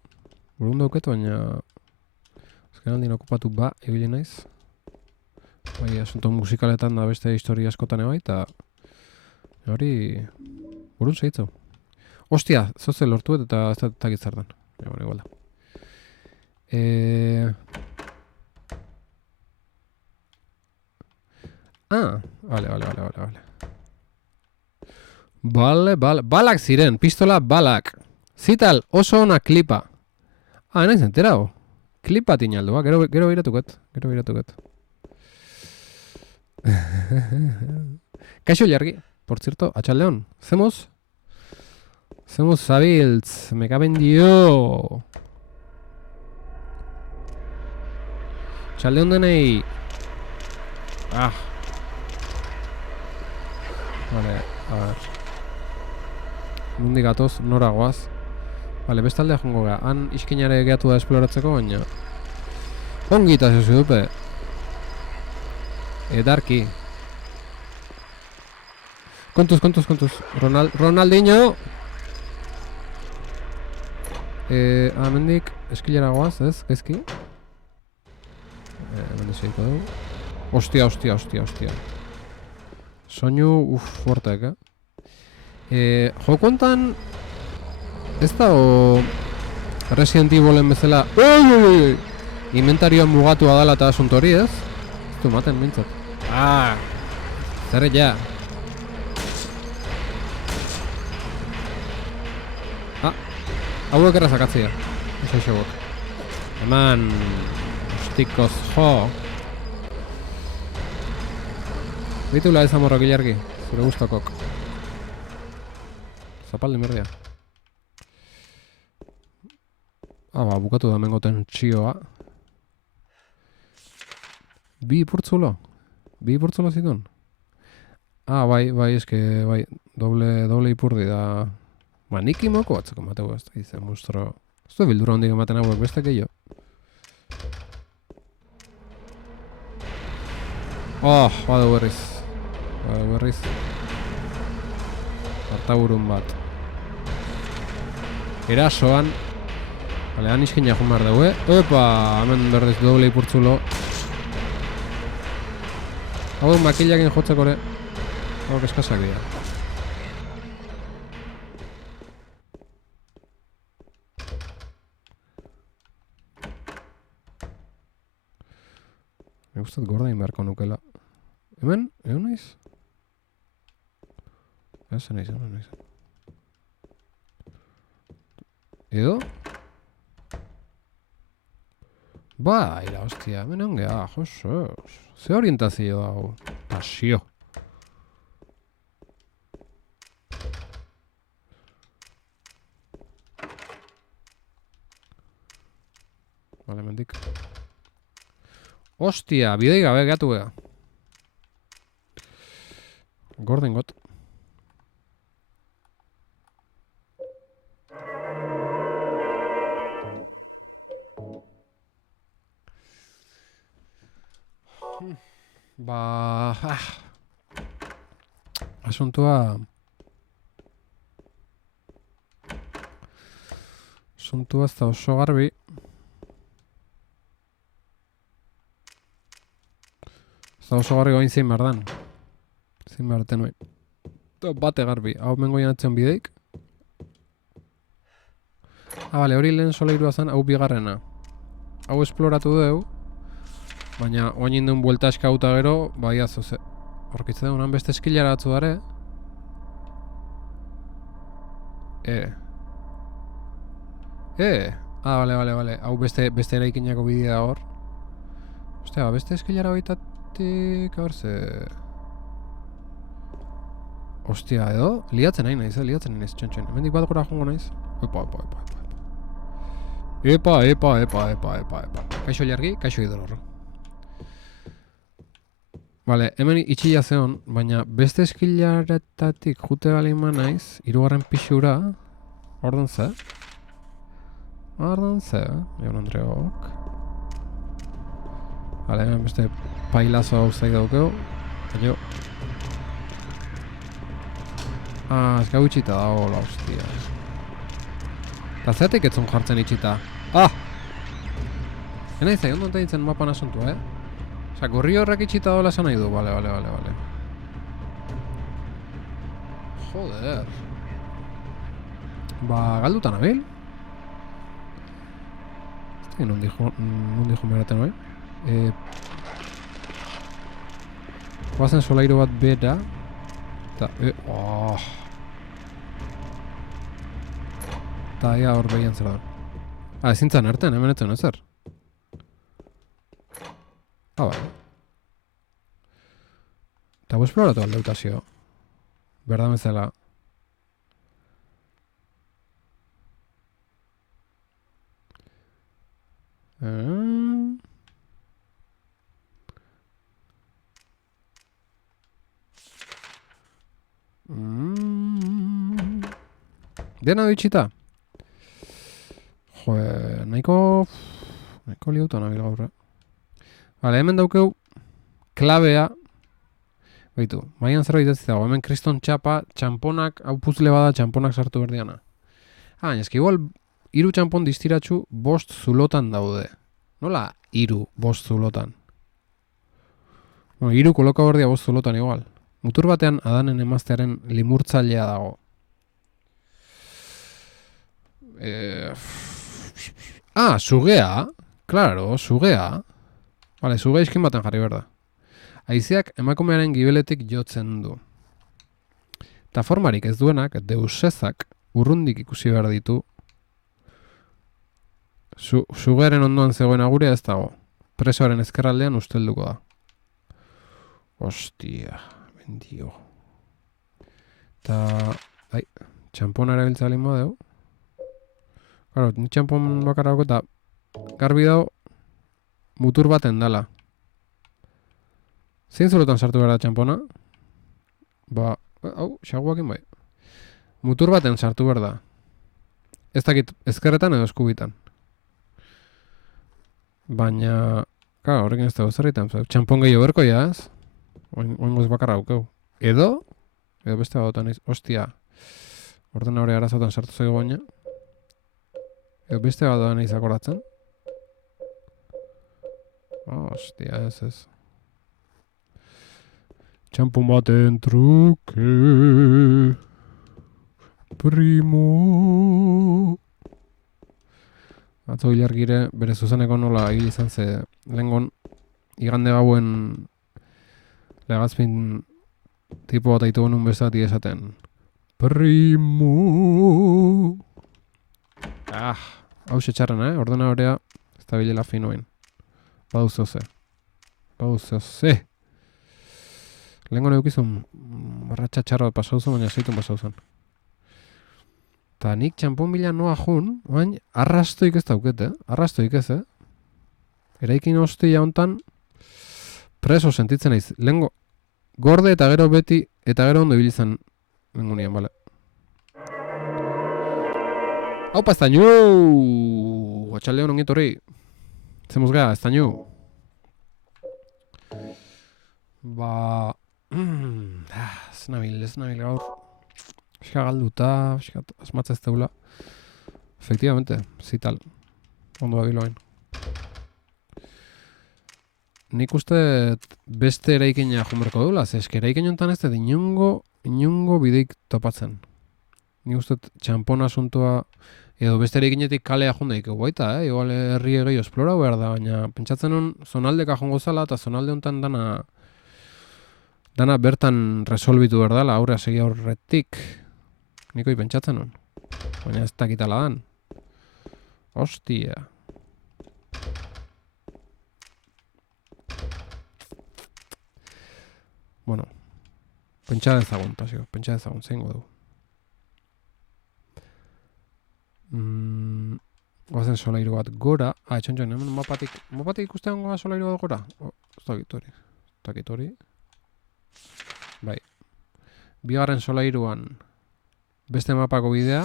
Burun dauket, baina... azkenaldien okupatu ibili naiz. Bai, asunto musikaletan da beste historia askotan bai, eta hori burun segitzu. Ostia, zoze lortuet eta ez da gitzartan. Bueno, igual da. Vale. Balak ziren, pistola balak. Zital, oso ona klipa. Naiz enterao. Klipa tinaldua, gero biratuket. Kaixo Jargi, por cierto, atxaldeon. Zemos zabiltz, me caben dio. Atxaldeon denei. Vale, a ver. Nundik gatoz, nora goaz. Vale, bestaldea jongo gara. Han iskinare gehatu da esploratzeko, baina ongita zezu dupe. Darki. Kontuz. Ronaldinho! Hemendik eskilera goaz, ez? Gaizki? Hemen segiko dugu. Ostia. Soinu, fuertek, jokontan ez da Resident Evilen bezala inventarioa mugatua dala eta asuntori, ez? Ez du maten mintzat. Zerre ja. Hauek errazakatzea. Ez aixogok. Eman ostikoz jo. Bitula ez amorrak ilargi, zure guztokok. Zapaldi merdia. Bukatu da mengoten txioa. Bi ipurtzulo zituen. Bai, eske, bai, doble ipurdi da. Nik imoko batzeko matego ez da, izan monstro. Ez du bildura hondik ematen hauek beste gehiago. Badu berriz. Artaburun bat. Erasoan. Bale, han izkina jumar dugu, hemen berriz doble ipurtzulo. Hau makillakin jotzeko ere. Hau eskasak dira. Me gustat gordain beharko nukela. Hemen, egon naiz? Ez naiz. Edo? Ira, hostia, hemen egon geha, josos. Ze orientazio hau? Pasio. Vale, mendik. Hostia, bidei gabe gehatu geha. Gorden got. Asuntua ez da oso garbi. Ez da oso garbi goin zein behar dan. Zein behar tenuen. Bate garbi. Hau mengo janatzen bideik. Bale, hori lehen soleirua zen, hau bigarrena. Hau esploratu dugu. Baina, oain induen buelta eskauta gero, bai azoze. Horkitze dugunan beste eskilara batzu dare. Bale. Hau beste eraikinako bidea hor. Ostia, beste eskilara baitatik, aberze... Ostia, edo? Liatzen nahi naiz, txon. Hemendik bat gora jongo naiz. Epa. Kaixo Jargi, kaixo Idolorro. Vale, hemen itxila zeon, baina beste eskilaretatik jute bali ma naiz, hirugarren pixura, ordan ze, egon Andreok. Vale, hemen beste pailazo hau zaik daukeo, baina... ez gau itxita da, hola, hostia. Eta zeatik etzun jartzen itxita. Ena izai, ondo entenitzen mapan asuntua, Osa, gorri horrek itxita dola esan nahi du, bale. Joder. Ba, galdutan abil. Ez non dijo meraten, bai? Guazen solairu bat bera. Eta, Eta ea hor behian zer da. Ezin zan erten, hemen etzen ezer. Bai. Eta gu esploratu aldeutazio. Berda bezala. Dena ditxita. Nahiko liuta nabil gaur, Bale, hemen daukeu klabea. Baitu, maian zerbait ez dago, hemen kriston txapa, txamponak, hau puzle bada txamponak sartu berdiana. Baina, eski igual, 3 txampon distiratxu 5 zulotan daude. Nola 3, 5 zulotan? Bueno, 3 koloka berdia 5 zulotan igual. Mutur batean Adanen emaztearen limurtzailea dago. Sugea. Claro, sugea. Vale, sugea iskin baten jarri berda. Haizeak emakumearen gibeletik jotzen du. Ta formarik ez duenak, deusezak, urrundik ikusi behar ditu. Sugearen ondoan zegoen agurea ez dago. Presoaren ezkerraldean ustelduko da. Ostia, bendio. Ta, txampon erabiltza limo deu. Claro, ni txampon bakarra dago eta garbi dago mutur baten dala. Zein zulotan sartu behar da txampona? Ba, xaguakin bai. Mutur baten sartu behar da. Ez dakit ezkerretan edo eskubitan. Baina, claro, horrekin ez dago zerritan. Txampon gehiago berko ez? Oingoz bakarra aukeu. Edo beste badotan iz. Ostia, ordena hori arazotan sartu zaigu baina. Edo beste badotan iz akoratzen. Ostia, ez. Txampon baten truke, primo. Atzo Ilargire bere zuzeneko nola hil izan ze lehengon igande gauen legazpin tipo bat aitu genuen bezati esaten. Primo. Hau txarren, ordena horea ez da bilela finoen. Baduzeo ze. Lehenko neukizun barratxa txarra pasauzun, baina zeitun pasauzun. Ta nik txampon bila noa jun, baina arrastoik ez dauket, Arrastoik ez, Eraikin hostia hontan preso sentitzen naiz. Lehenko gorde eta gero beti, eta gero ondo ibilizan lengunien, bale. Haupa, estainu! Otxaldeon ongit hori. Zemuz gara, estainu. Ba... Ez nabil gaur. Fiska galduta, fiska asmatza ez teula. Efectivamente, zital. Ondo babiloain. Nik uste beste eraikina junberko dula, ze eske eraikin jontan ez da inongo bideik topatzen. Nik uste txampon asuntua edo beste eraikinetik kalea jundaik baita, igual herri gehiago esplora behar da, baina pentsatzen hon zonaldeka jongo zala eta zonalde hontan dana bertan resolbitu behar dala, aurrea segi aurretik. Nikoi pentsatzen hon. Baina ez dakitala dan. Ostia. Bueno. Pentsa dezagun, pasio. Pentsa dezagun, zeingo dugu. Goazen solairu bat gora. Etxon, hemen mapatik ikustean goa solairu bat gora? Ez dakit hori. Bai. Bigarren solairuan beste mapako bidea.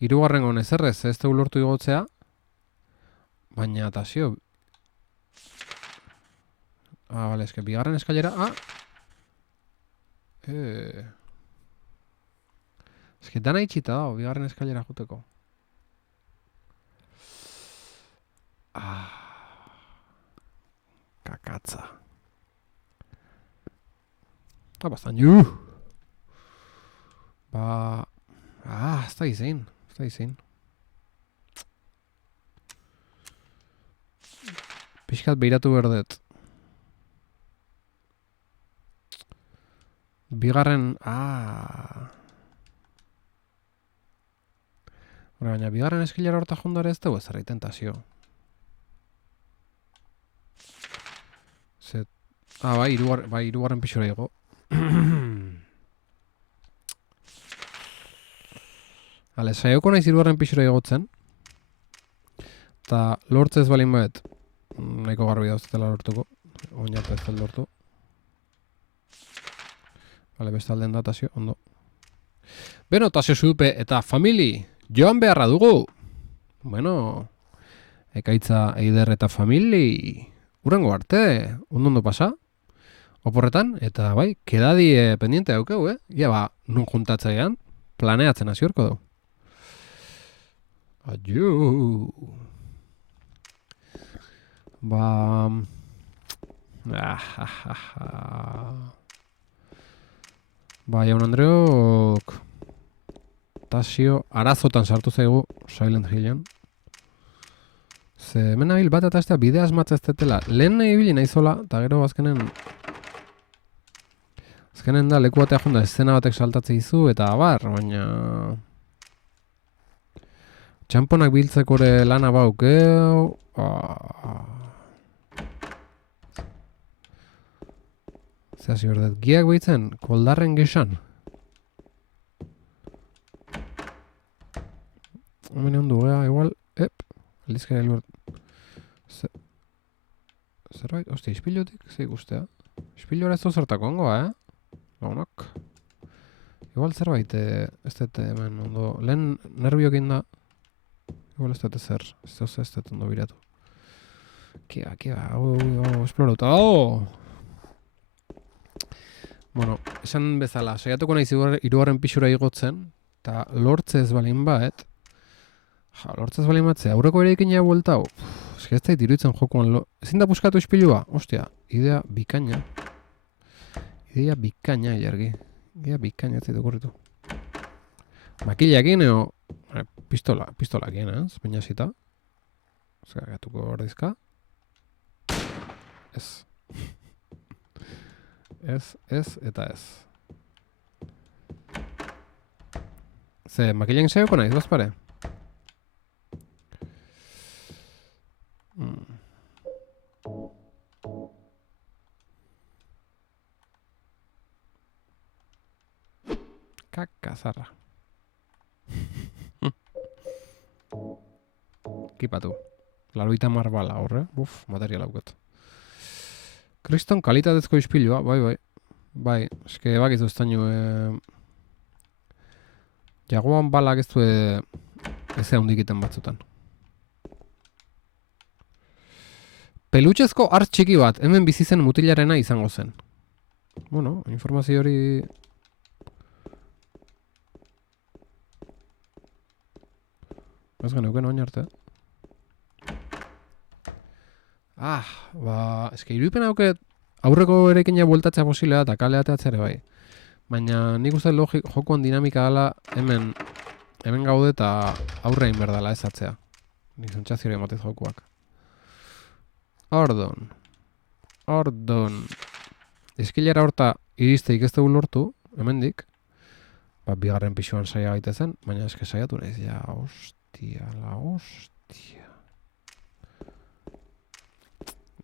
Hirugarren gonez errez, ez da ulortu igotzea. Baina eta zio. Bale, eske bigarren eskailera. Eske dana itxita dago, bigarren eskailera juteko. Katza. Bastan ju. Ez da izin. Pixkat behiratu berdet. Bigarren, baina bigarren eskilara horta jondare ez dugu ezarri tentazio. Bai, hirugarren pixura ego. Saioko naiz hirugarren pixura egotzen. Eta lortzez balin baet, nahiko garbi dauztetela lortuko. Oinatu ez dut lortu. Bestalden da, Tasio, ondo. Beno, Tasio zudupe eta famili, joan beharra dugu. Bueno, Ekaitza, Eider eta famili, urrengo arte, ondo pasa. Oporretan, eta bai, kedadi pendiente daukeu, Ia nun juntatzailean, planeatzen hasi horko du. Adiu. Jaun Andreok, Tasio arazotan sartu zaigu Silent Hillen. Ze hemen nabil bat eta estea bidea asmatza ez tetela. Lehen nahi ibili naizola, eta gero azkenen da leku batea jonda eszena batek saltatze izu, eta baina txamponak biltzeko ere lana baukeu. Zehasi berdet, giak behitzen, koldarren gesan. Hemen egon du, igual, aldizkera hilbert. Zerbait, hostia, ispilotik, ze ikustea. Ispilora ez du zertako ongoa, Launok. Igual zerbait, ez dut hemen ondo, lehen nerbiokin da. Igual ez dut ezer, ez dut ondo biratu. Kiba, esplorauta, Bueno, esan bezala, saiatuko naiz hirugarren pixura igotzen, eta lortzez balin bat, aurreko ere ikina bueltau, ez da iruditzen jokoan, ezin da buskatu ispilua, ostia, idea bikaina, jargi, idea bikaina ez zaitu korritu. Makillakin eo, pistolakin, peñasita, zagatuko ordizka, ez. Ez eta ez. Ze, makillain saioko naiz, bazpare? Kakazarra. Kipatu. Laruita marbala horre. Material hauket. Kriston kalitatezko ispilua, bai, eske bakizu estaino jagoan balak ez du eze handikiten batzutan. Pelutxezko hartz txiki bat, hemen bizi zen mutilarena izango zen. Bueno, informazio hori... Ez geneuken oin arte. Eske irudipen hauket aurreko erekina bueltatzea posiblea eta kale ateatzea ere bai. Baina nik uste jokoan dinamika dela hemen gaude eta aurrein berdala ez atzea. Nik zontxazio hori ematez jokoak. Ordon. Eskilera horta iristeik ez dugu lortu, hemendik. Bigarren pixuan saia gaite zen, baina eske saiatu nahiz, hostia.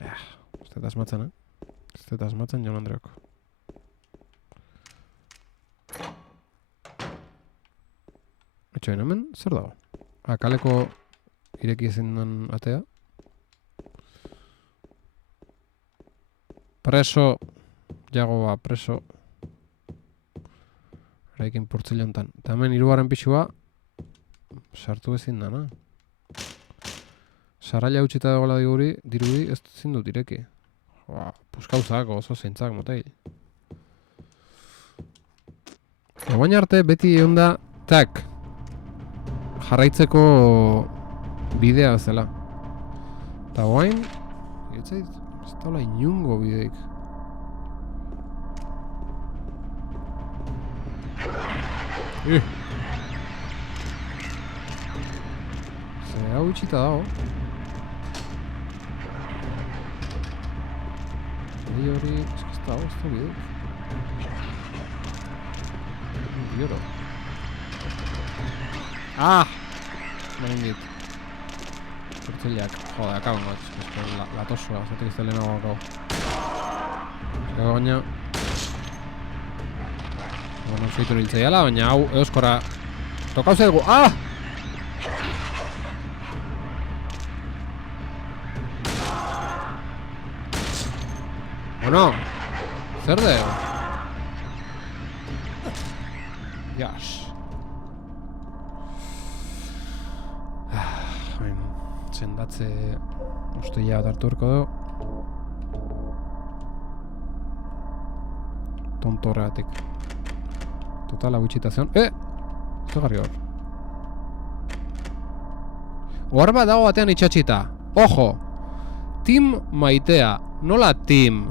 Ez dut asmatzen, Ez dut asmatzen, Jaun Andreok. Etxoen, hemen, zer dago? Kaleko ireki ezin den atea. Preso, jagoa, preso. Eraikin portzilontan. Eta hemen hirugarren pixua, sartu ezin dana. Sarraila utxita dagoela dirudi, ez ezin dut ireki. Puskauzak, oso zeintzak, moteil. Baina arte, beti egon da, jarraitzeko bidea zela. Eta guain, ez Ez da inungo bideik. Ze hau itxita dago. Hori, ez dago, ez da bideik. Bioro. Ah! Maringit. Zurtziliak. Joder, akabon bat. Latosua, zatek izte lehenago akabo. Baina... Bueno, zeitu nintzaiala, baina hau euskora... Tokau zaigu! Ah! Bueno, zer deo? Jas. Sendatze usteia bat hartu erko du. Tontorratik. Total agutxitazion. Zegarri hor. Ohar bat dago batean itxatxita. Ojo! Tim maitea. Nola Tim?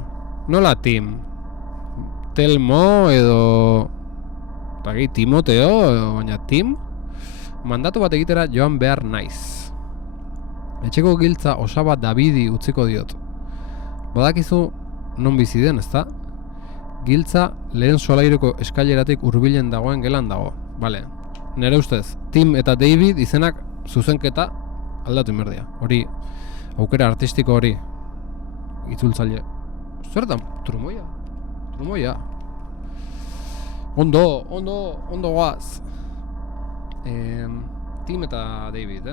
Nola Tim? Telmo edo... Taki, Timoteo edo baina Tim? Mandatu bat egitera joan behar naiz. Etxeko giltza osaba Davidi utziko diot. Badakizu non bizi den, ezta? Giltza lehen solairoko eskaileratik hurbilen dagoen gelan dago. Vale. Nere ustez, Tim eta David izenak zuzenketa aldatu inberdia. Hori, aukera artistiko hori. Itzultzaile. Zer da? Trumoia? Trumoia. Ondo goaz. Tim eta David,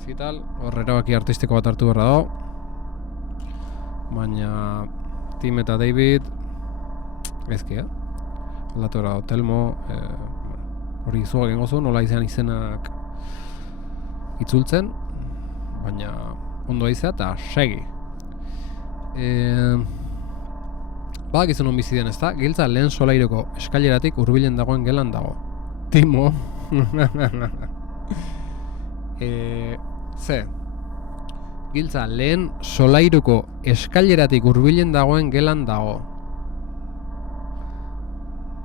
Zital, hor erabaki artistiko bat hartu berra dago. Baina Tim eta David ezki, aldatu berra dago. Telmo hori izuak ingozu, nola izan izenak itzultzen, baina ondo aizea eta segi. Badakizu non bizi den, ezta? Giltza lehen solairoko eskaileratik hurbilen dagoen gelan dago. Timo. Ze? Giltza lehen solairuko eskaileratik hurbilen dagoen gelan dago.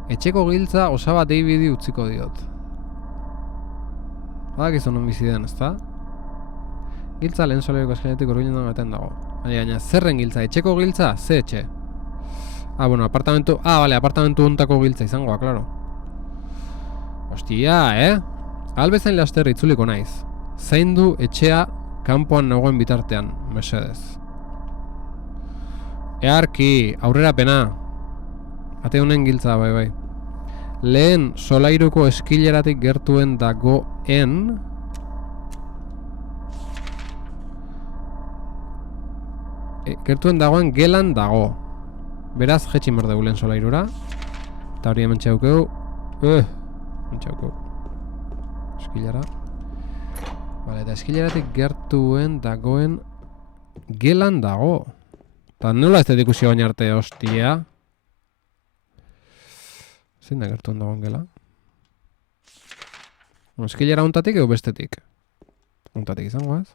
Etxeko giltza osaba Davidi utziko diot. Badakizu non bizi den, ezta? Giltza lehen solairuko eskaileratik hurbilen dago. Baina, zerren giltza? Etxeko giltza? Ze etxe? Bueno, apartamentu... Vale, apartamentu untako giltza izangoa, klaro. Hostia, Albezain laster itzuliko naiz. Zaindu etxea kanpoan nagoen bitartean, mesedez. Earki, aurrera pena. Ate honen giltza, bai. Lehen solairuko eskileratik gertuen dagoen... gertuen dagoen gelan dago. Beraz, jetxin behar dugu lehen solairura. Eta hori hemen txaukeu. Txaukeu. Eskilara. Vale, eta eskileratik gertuen dagoen gelan dago. Eta nola ez dut ikusi baina arte, hostia. Zein da gertuen dagoen gela? Eskilara untatik edo bestetik? Untatik izango, ez?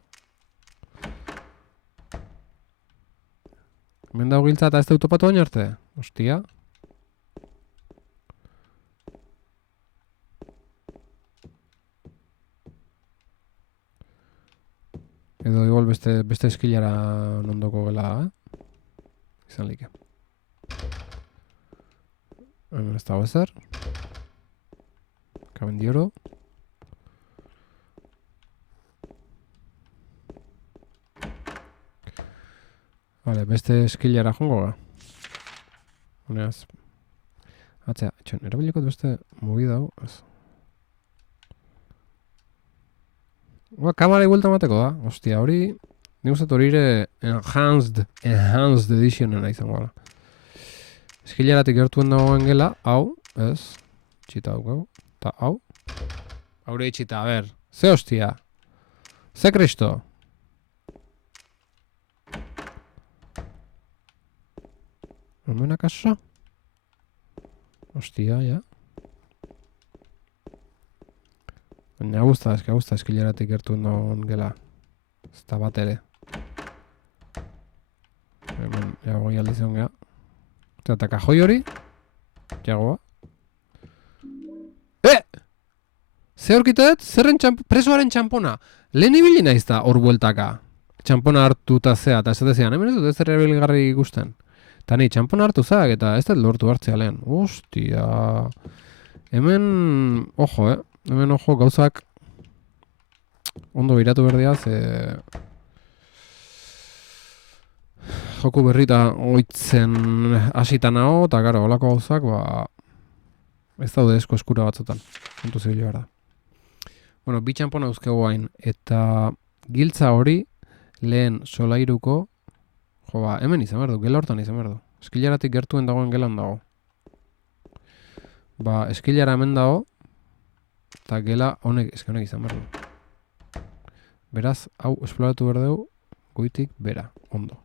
Hemen dago giltza eta ez dut topatu baina arte? Hostia. Edo igual beste eskilara nondoko gela, izan like. Hemen ez dago ezer. Kaben dioro. Vale, beste eskilara jongo ga. Honeaz. Atzea, etxon, erabilikot beste movida hau. Kamara iguelta mateko da. Ostia, hori... Nik uste hori ere enhanced editionena izango gara. Eskilaratik gertuen dagoen gela, hau, ez? Txita hau, eta hau. Haure itxita, a ber. Ze hostia? Ze kristo? ¿Hemen akaso? Hostia, ja. Baina gusta eskileratik gertuen dagoen gela. Ez da bat ere. Hemen, jago aldizion gara. Eta kajoi hori? Jagoa. Ze horkitadet? Presoaren txampona. Lehen ibili naiz da hor bueltaka. Txampona hartuta zea, eta esatezian, hemen ez dut ez erabilgarri ikusten. Eta nahi, txampona hartu zaak, eta ez dut lortu hartzea lehen. Ostia. Hemen, ojo, hemen ojo, gauzak ondo biratu berdia, ze joku berrita oitzen hasita nago, eta gara, holako gauzak, ez daude esko eskura batzutan. Kontu zibili behar da. Bueno, bi txampona uzkegu hain, eta giltza hori lehen solairuko, hemen izan behar du, gela hortan izan behar du. Eskilaratik gertuen dagoen gelan dago. Eskilara hemen dago, eta gela honek izan behar du. Beraz, hau esploratu behar dugu, goitik bera, ondo.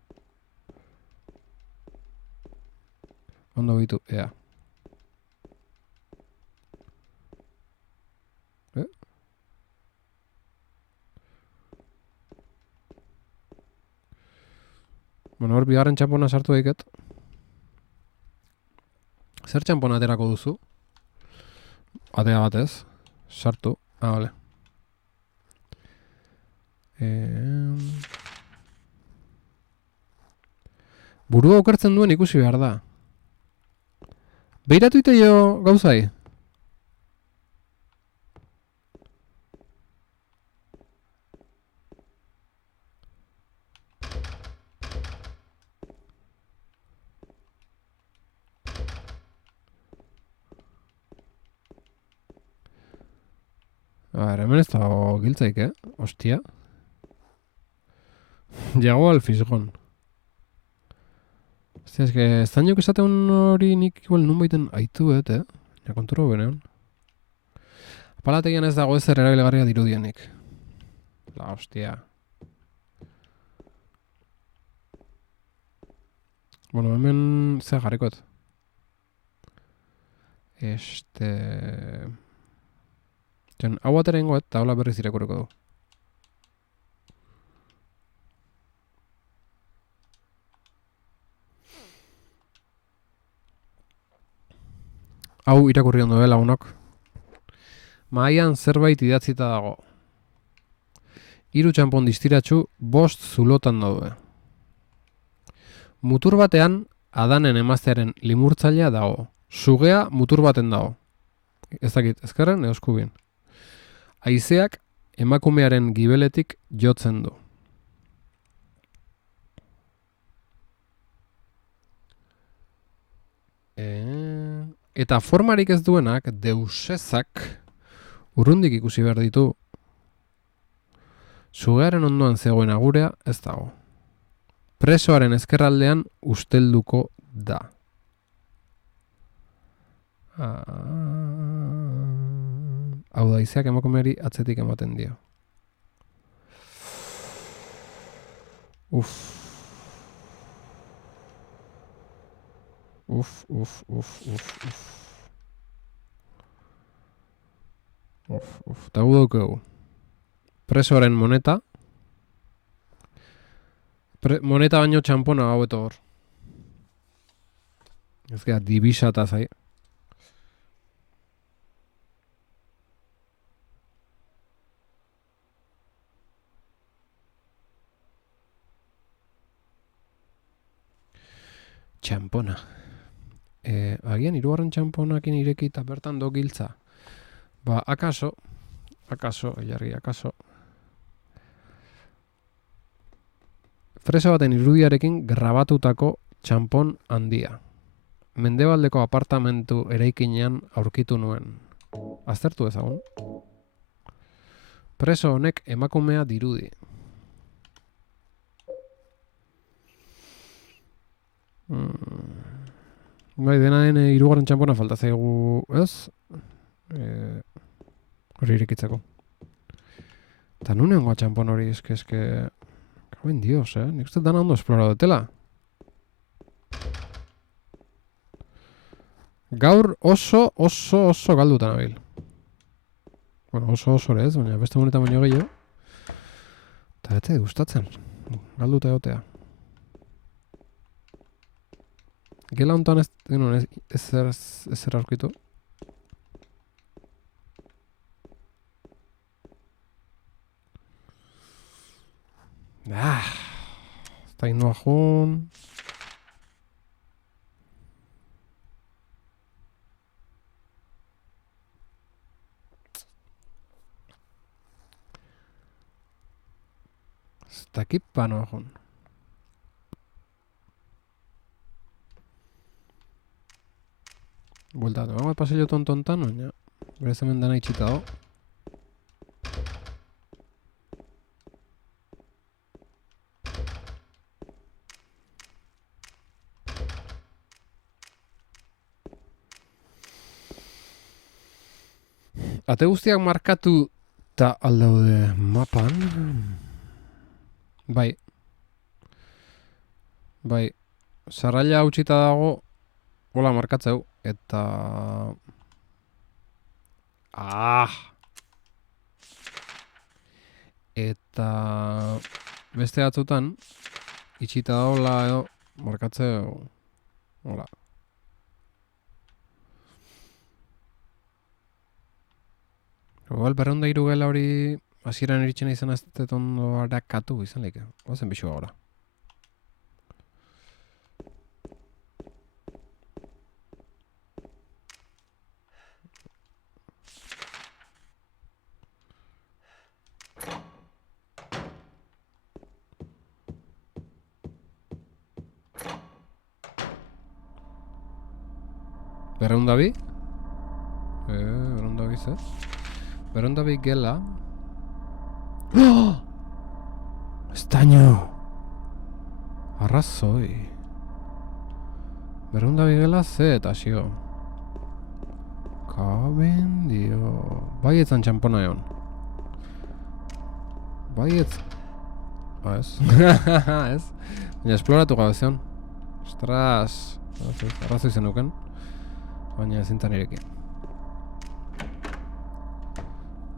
Ondo goitu, ea. Bueno, hor bigarren txampona sartu daiket. Zer txampona aterako duzu? Atea batez. Sartu. Vale. Burua okertzen duen ikusi behar da. Beiratu ite jo gauzai? Hemen ez dago giltzaik, Ostia. Jago al fisgon. Ostia, eske, ez dañok esaten hori nik igual nun baiten aitu, Ja, konturo benean. Apalategian ez dago ezer erabilgarria dirudienik. La hostia. Bueno, hemen ze jarrikot. Hau aterengo eta hola berriz irakurriko du. Hau irakurri ondo lagunok. Mahaian zerbait idatzita dago. 3 txanpon distiratsu 5 zulotan daude. Mutur batean Adanen emaztearen limurtzailea dago. Sugea mutur baten dago. Ez dakit, ezkerren edo eskubien. Haizeak emakumearen gibeletik jotzen du. Eta formarik ez duenak, deusezak, urrundik ikusi behar ditu. Sugearen ondoan zegoen agurea ez dago. Presoaren ezkerraldean ustelduko da. Hau da, haizeak emakumeari atzetik ematen dio. Uf, eta gu daukegu. Presoaren moneta. Moneta baino txampona hau eta hor. Ez gara, divisa eta zai. Txampona. Agian, 3. txamponakin ireki eta bertan do giltza. Akaso, elargi, akaso. Preso baten irudiarekin grabatutako txampon handia. Mendebaldeko apartamentu eraikinean aurkitu nuen. Aztertu ezagun. Preso honek emakumea dirudi. Bai, dena den 3. txampona falta zaigu, ez? Hori irekitzeko. Eta nunengoa txampon hori, eske... Kaben dios, nik uste dana ondo esplorado dutela. Gaur oso galdutan abil. Bueno, oso ez, baina beste monetan baino gehiago. Eta bete, gustatzen. Galduta egotea. Gela hontan ez zer aurkitu. Ez da inoa jun. Ez dakit panoa jun. Bueltatu, vamos al pasillo tontontan, baina berez hemen dana itxita dago. Ate guztiak markatu eta aldaude mapan. Bai. Bai. Sarraila hautsita dago, hola markatzeu. Eta... Eta... Beste batzutan, itxita dagoela edo, markatzeu... Hola. Igual, 203 gela hori... Hasieran iritsen izan ez dut ondo harakatu izan lehike. Oazen bixu agora. Berreundabi? Berreundabi zer? Berreundabi gela... Oh! Estaño! Arrazoi. Berreundabi gela ze eta xio. Kaben dio... Baietzan txampona egon. Baietz... ez? Ez? Baina esploratu gabe zion. Ostras... Arrazoi zenuken. Baina ezintan irekin.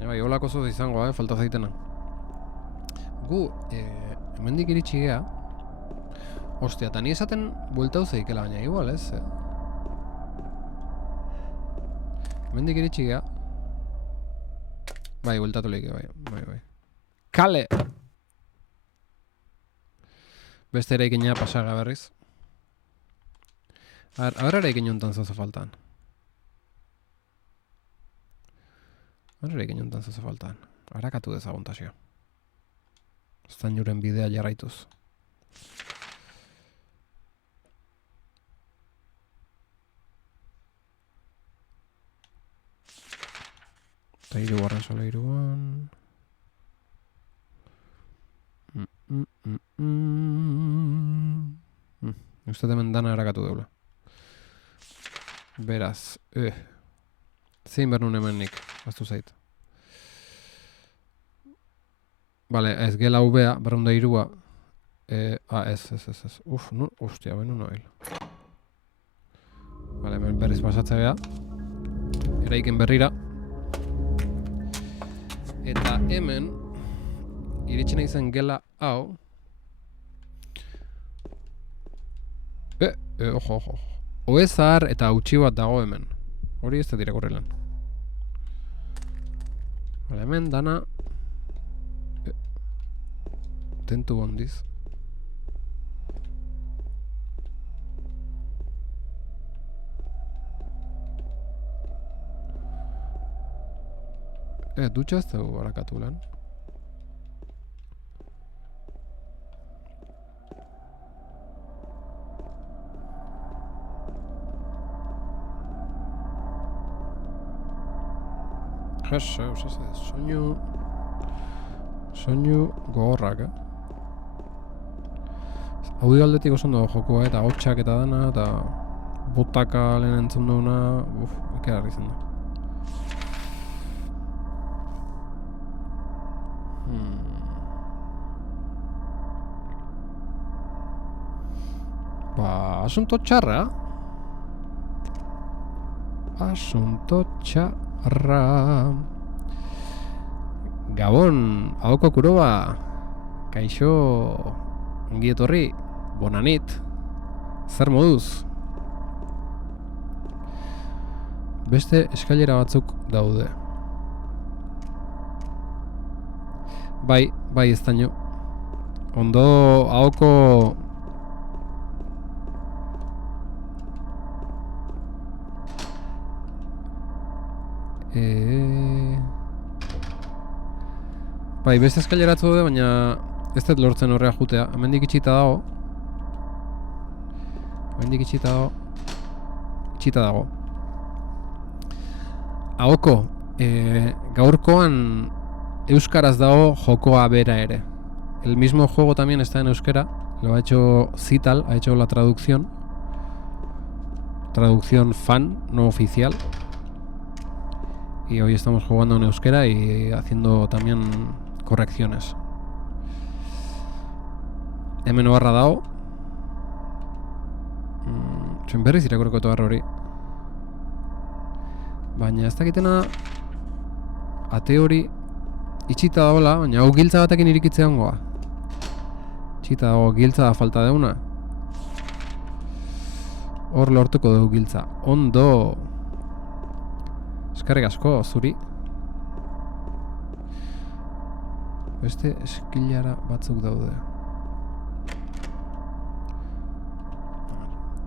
Bai, holako zoz izango, falta zaitena. Gu, hemendik iritsi gea. Ostia, eta ni esaten bueltau zeikela, baina igual, ez? Hemendik iritsi gea. Bai, bueltatu lehike, bai. Kale! Beste eraikina pasaga berriz. A ber eraikin jontan zozo faltan. Horrekin jontan zozo faltan. Harakatu dezagun tasio. Estañuren bidea jarraituz. Eta hirugarren solairuan. Uste hemen dana harakatu deula. Beraz, zein behar nun hemen nik, aztu zait. Bale, ez gela ubea, 203. Ez. Uf, no, ostia, benu nabil. Bale, hemen berriz pasatzea. Eraiken berrira. Eta hemen, iritsi nahi zen gela hau. Ojo. Oezar eta hautsi bat dago hemen. Hori ez da irakurrelan. Bale, hemen dana... Tentu bondiz. Dutxa ez dugu barakatu lan. Soinu gogorrak, Audi aldetik oso ondo jokoa eta hotxak eta dana eta botaka lehen entzun duguna, ikerarri izan da. Asunto txarra. Gabon, ahoko kuroba. Kaixo, ongi etorri, bonanit, zer moduz? Beste eskailera batzuk daude. Bai, eztaino. Ondo ahoko Bai, beste eskaileratzu daude, baina ez dut lortzen horrea jutea. Hemendik itxita dago. Itxita dago. Ahoko, gaurkoan euskaraz dago jokoa bera ere. El mismo juego también está en euskera. Lo ha hecho Cital, ha hecho la traducción. Traducción fan, no oficial. Y hoy estamos jugando en euskera y haciendo también correcciones. Hemen oharra dago. Txuen berriz irakurriko toar hori. Baina ez dakitena ate hori itxita dagoela, baina hau giltza batekin irikitzea hongoa. Itxita dago, giltza da falta deuna. Hor lortuko dugu giltza. Ondo. Eskerrik asko, zuri. Beste eskilara batzuk daude.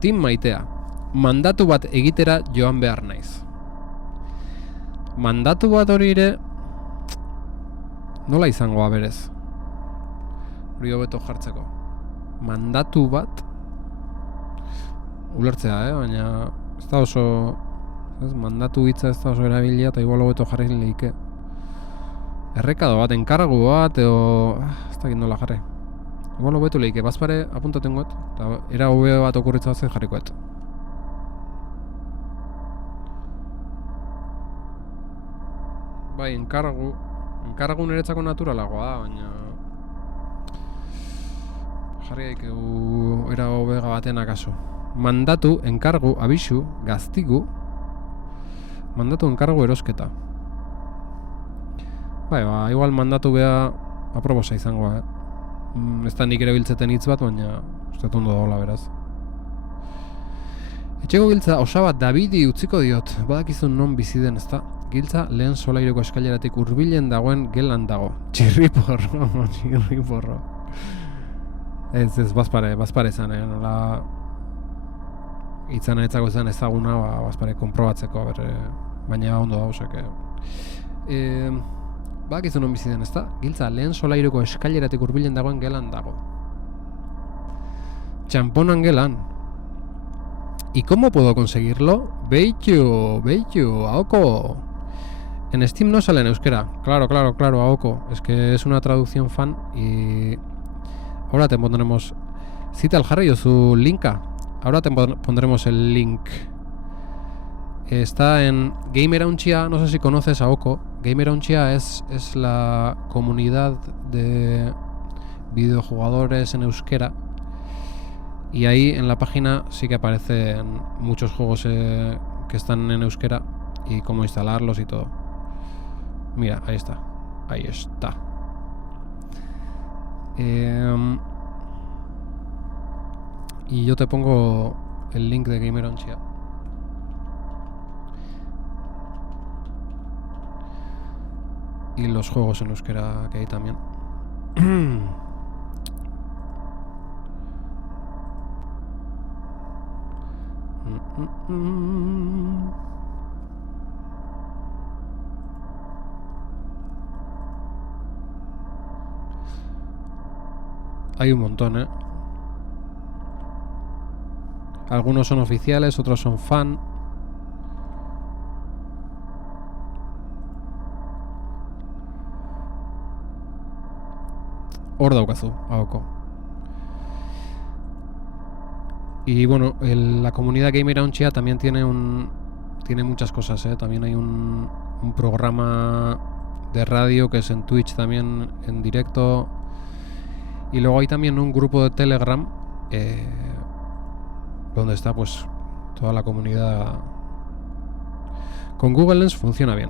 Tim maitea. Mandatu bat egitera joan behar naiz. Mandatu bat hori ere nola izangoa berez? Hori hobeto jartzeko. Mandatu bat ulertzea, baina ez da oso mandatu hitza ez da oso erabilia eta igual hobeto jarri leike. Errekado bat, enkargu bat, edo ez dakit nola jarri. Igual hobetu leike, bazpare apuntaten goet, eta era hobe bat okurritza zen jarrikoet. Bai, enkargu niretzako naturalagoa da, baina jarri daikegu era hobega baten akaso. Mandatu, enkargu, abisu, gaztigu. Mandatu, enkargu, erosketa. Bai, igual mandatu beha aprobosa izangoa, Ez da nik ere biltzeten hitz bat, baina uste ondo dagoela beraz. Etxeko giltza osabat Davidi utziko diot, badakizun non bizi den, ezta? Giltza lehen solairoko eskaileratik hurbilen dagoen gelan dago. Txirriporro. Ez, bazpare izan, nola itzan etzako izan ezaguna, bazpare konprobatzeko, baina ondo da, osake. Badakizun non bizi den, ezta? Giltza lehen solairoko eskaileratik hurbilen dagoen gelan dago. Champonan gelan. ¿Y cómo puedo conseguirlo? Beitu, Aoko. En Steam no sale en euskera. Claro, Aoko. Es que es una traducción fan y ahora te pondremos cita al Harry o su linka. Ahora te pondremos el link. Está en Gamerounchia, no sé si conoces a Aoko. Gamerounchia es la comunidad de videojugadores en euskera. Y ahí en la página sí que aparecen muchos juegos que están en euskera y cómo instalarlos y todo. Mira, ahí está. Y yo te pongo el link de Gamerounchia. Y los juegos en euskera que hay también. Hay un montón, Algunos son oficiales, otros son fan. Hor daukazu, Aoko. Y bueno, la comunidad Gamerounchia también tiene muchas cosas, También hay un programa de radio que es en Twitch también en directo. Y luego hay también un grupo de Telegram donde está pues toda la comunidad. Con Google Lens funciona bien.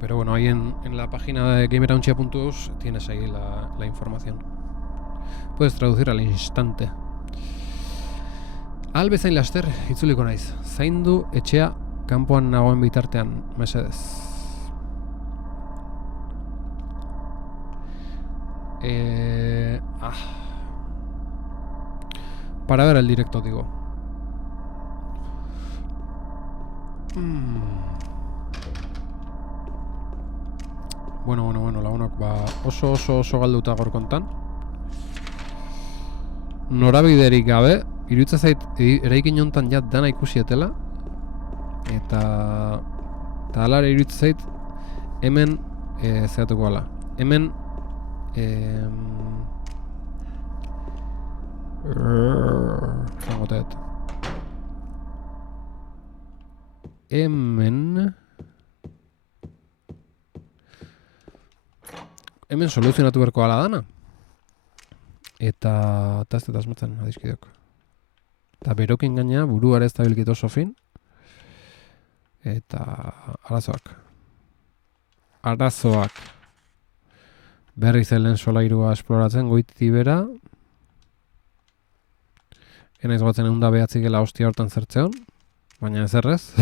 Pero bueno, ahí en la página de gameraunchia.eus tienes ahí la información. Puedes traducir al instante. Albezain laster, itzuliko naiz. Zaindu etxea kanpoan nagoen bitartean, mesedez. Para ver el directo, digo. Bueno, lagunak oso galduta gorkontan. Norabiderik gabe, iruditzen zait eraikin hontan ja dana ikusietela. Eta alare iruditzen zait hemen zehatuko ala. Hemen zangoteet. Hemen soluzionatu berko ala dana. Eta ez dut asmatzen adizkideok. Eta berokin gaina buruare ez da bilkit oso fin. Eta arazoak. Berri zelen solairua esploratzen goiti bera. Enaiz batzen egun da behatzikela hostia hortan zertzeon. Baina ez errez.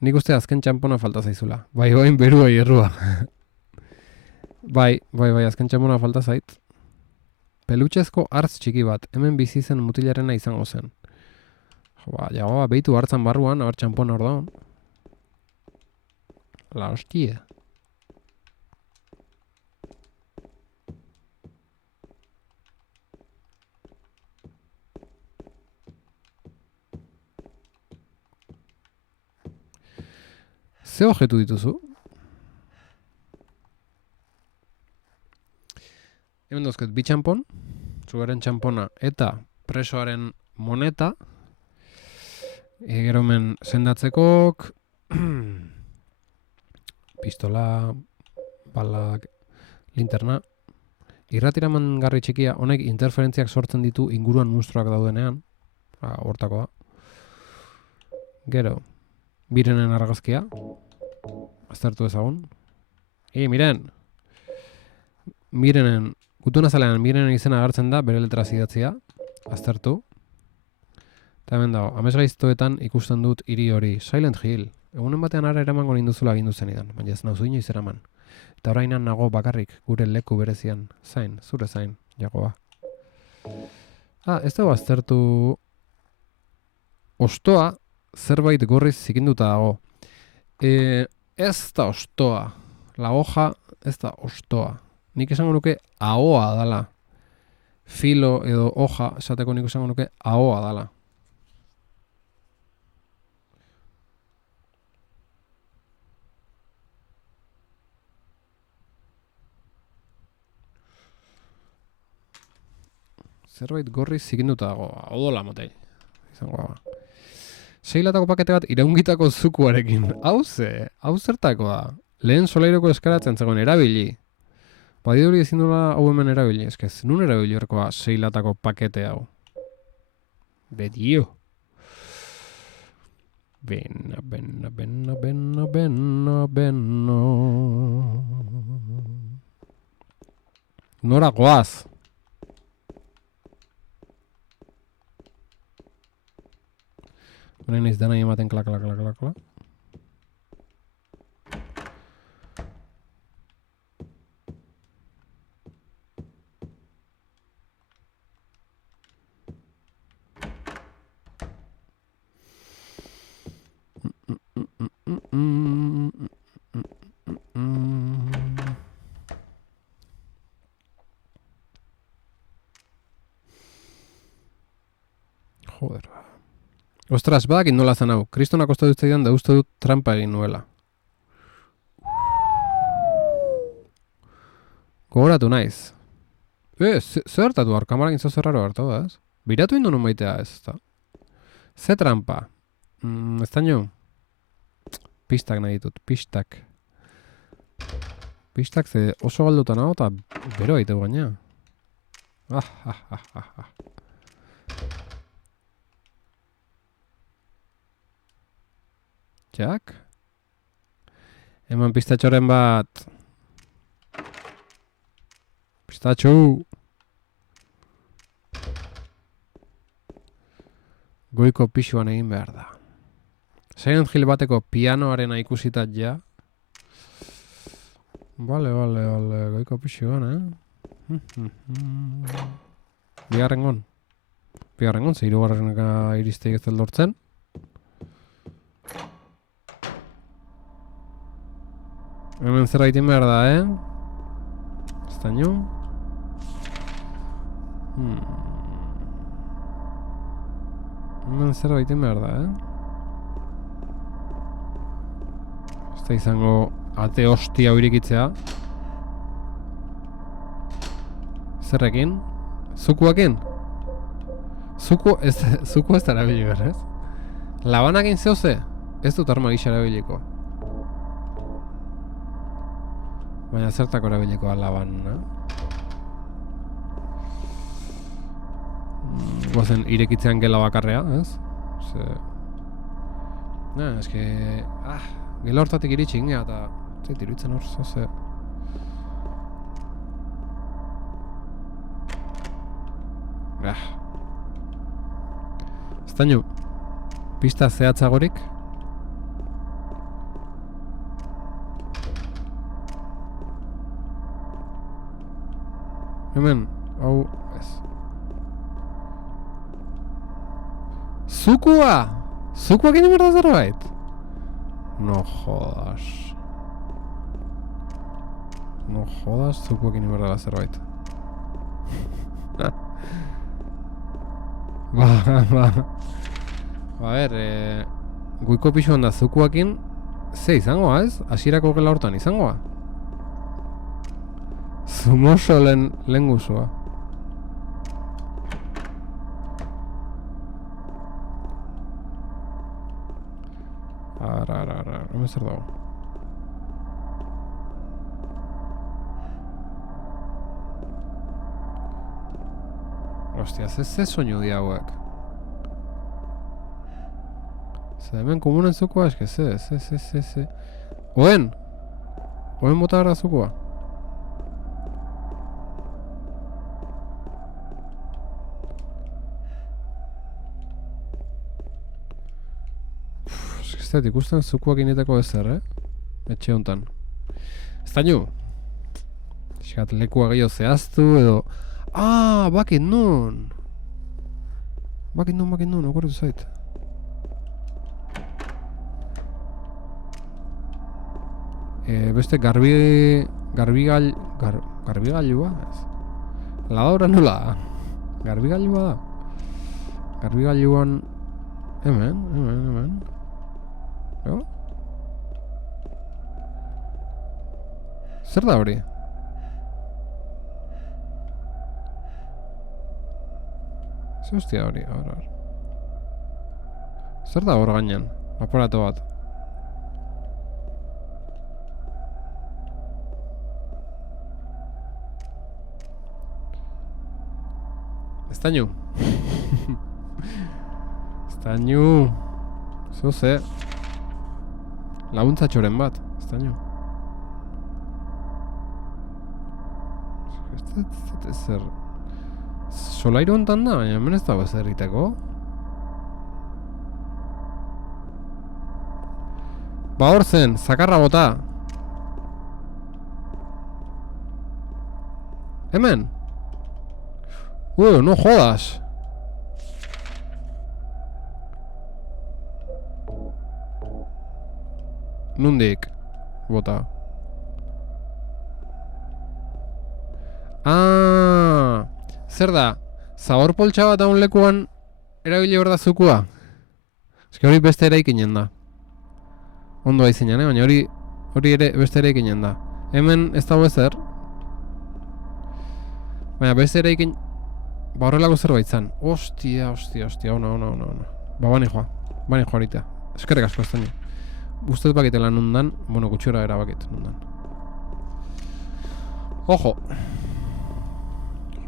Nik uste azken txampona falta zaizula. Bai, berua hierrua. bai, azken txampona falta zait. Pelutxezko hartz txiki bat, hemen bizi zen mutilarena izango zen. Jo, behitu hartzan barruan, hor txampona hor daun. La hostia. Ze objetu dituzu? Hemen dozket bi txampon, zugaren txampona eta presoaren moneta. Gero hemen sendatzekok, pistola, balak, linterna. Irratiraman garri txikia, honek interferentziak sortzen ditu inguruan monstruak daudenean. Hortako da. Gero, Birenen argazkia. Aztertu ezagun. Miren! Mirenen, gutunazalean Mirenen izena agertzen da, bere letraz idatzia. Aztertu. Eta hemen dago, amesgaiztoetan ikusten dut hiri hori, Silent Hill. Egunen batean ara eramango ninduzula agindu zenidan, baina ez nauzu inoiz eraman. Eta orainan nago bakarrik, gure leku berezian. Zain, zure zain, jagoa. Ez dago aztertu... Ostoa, zerbait gorriz zikinduta dago. Ez da ostoa. La hoja ez da ostoa. Nik esango nuke ahoa dala. Filo edo hoja esateko nik esango nuke ahoa dala. Zerbait gorriz zikinduta dago. Odola motei. Izango ba. 6 latako pakete bat iraungitako zukuarekin. Hau zertako da. Lehen solairoko eskaratzen zegoen erabili. Badiduri ezin dula hau hemen erabili. Ez nun erabili horkoa 6 latako pakete hau. Bedio. Bena. Nora goaz. Honen ez dena ematen kla. Joder. Ostras, badakit nola zen hau. Kristona kosta dutzaidan da uste dut trampa egin nuela. Gogoratu naiz. Zer hartatu hor? Kamarak intzo zerraro hartu da, ez? Biratu indu nun maitea ez, eta. Ze trampa? Ez da nio? Pistak nahi ditut, pistak. Pistak ze oso galduta nago eta bero egiteu gaina. Jak? Eman pistatxoren bat. Pistatxo! Goiko pixuan egin behar da. Silent Hill bateko pianoarena ikusitat ja. Vale, goiko pixuan, Bigarrengon. Ze hirugarrenka iristeik ez lortzen. Hemen zerbait egin behar da, Estaino. Hemen zerbait egin behar da, Ez da izango ate hostia horikitzea. Zerrekin? Zukuakin? Zuku ez da erabili behar, ez? Labanakin zehose? Ez dut arma gisa erabiliko. Baina zertako erabilikoa labana? Gozen irekitzean gela bakarrea, ez? Eske... Gela hortatik iritsi ingea eta... Zait, iruditzen hor, zoze... Estaino, pista zehatzagorik? Hemen, hau, ez. Zukua! Zukuak egin behar da zerbait? No jodas. No jodas, zukuak egin behar da zerbait. A ber, goiko pixuan da zukuakin ze izangoa, ez? Hasierako gela hortan izangoa. Zumoso lehen guzua. Hemen zer dago? Ostia, ze soinu di hauek. Ze hemen komunen zukoa, eske ze. Oen bota gara zukoa. Ez da, ikusten zukoak inetako ezer, Etxe honetan. Estaino. Eskat lekua gehiago zehaztu edo... Bakit nun, okorretu zait. Beste garbigailua? Ladora nola? Garbigailua da? Garbigailuan... Hemen. Jo? Zer da hori? Zer hostia hori, hor. Zer da hor gainean? Aparato bat. Estainu. Zoze. Laguntzatxoren bat. Estainu. Ez zer... Solairu hontan da, baina hemen ez dago ez erriteko. Ba hor zen, zakarra bota. Hemen. No jodas. Nundik bota. Zer da? Zabor poltsa bat haun lekuan erabili hor da zukua? Eske hori beste eraikinen da. Ondo aizinan, baina hori ere beste eraikinen da. Hemen ez dago ezer. Baina beste eraikin... Ba horrelako zerbait zan. Ostia, ona. Ba bani joa harita. Eskerrik asko ez daño. Ustez bakitela nundan, gutxora erabakit nundan. Ojo!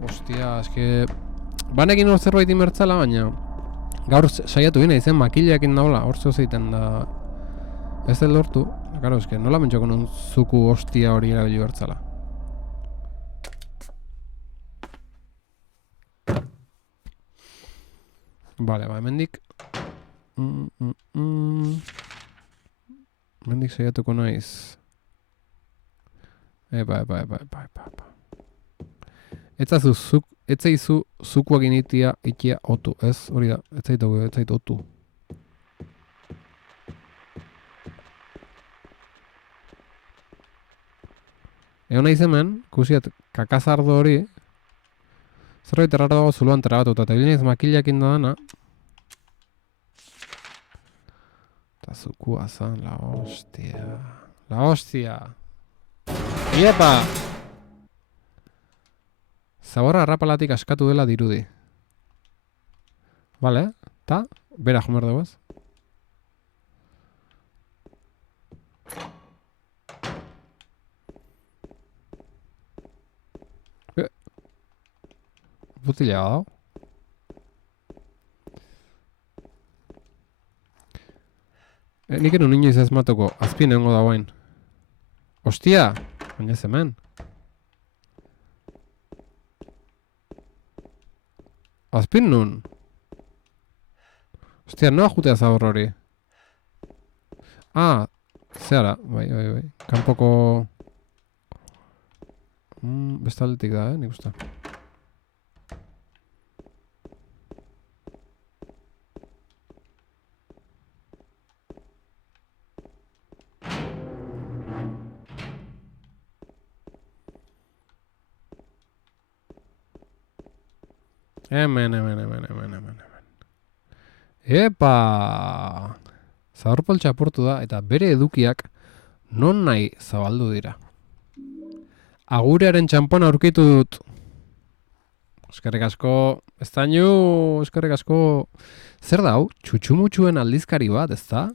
Ostia, eske... Banekin hor zerbait inbertzala, baina... Gaur saiatu gine, izen makileakin daula, hor zeiten da... Ez dut lortu, karo, eske, nola mentxoko non zuku hostia hori erabili bertzala. Vale, ba, hemendik... Hemendik saiatuko naiz. Epa. Etzaizu zukuak initia ikia otu, ez? Hori da, etzait otu. Egon nahiz hemen, kusiat kakazardo hori, zerbait errara dago zuloan trabatuta, eta bilinez makilakin da dana. Eta zukua zan, la hostia. Iepa! Zaborra arrapalatik askatu dela dirudi. Vale, eta bera jomer dugu ez? Butila dago. Nik enu inoiz ez matuko, azpien egongo dagoen. Ostia! Baina ez hemen. Azpin nun? Ostia, noa jutea zabor hori? Ah, zehara, bai. Kanpoko... bestaldetik da, nik uste. Hemen. Epa! Zaborpoltxa apurtu da eta bere edukiak non nahi zabaldu dira. Agurearen txampona aurkitu dut. Eskerrik asko, estainu, eskerrik asko. Zer da hau? Txutxumutxuen aldizkari bat, ezta?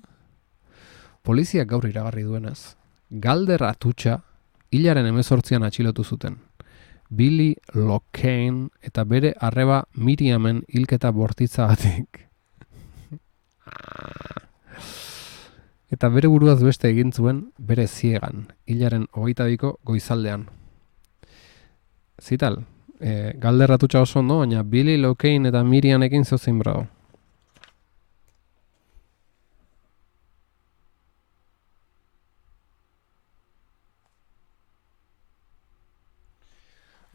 Poliziak gaur iragarri duenez. Galder atutxa hilaren 18an atxilotu zuten. Billy Locane eta bere arreba Miriamen hilketa bortitzagatik. Eta bere buruaz beste egin zuen bere ziegan, hilaren 22ko goizaldean. Zital, galderratutxa oso ondo, baina Billy Locane eta Mirianekin zozein bravo.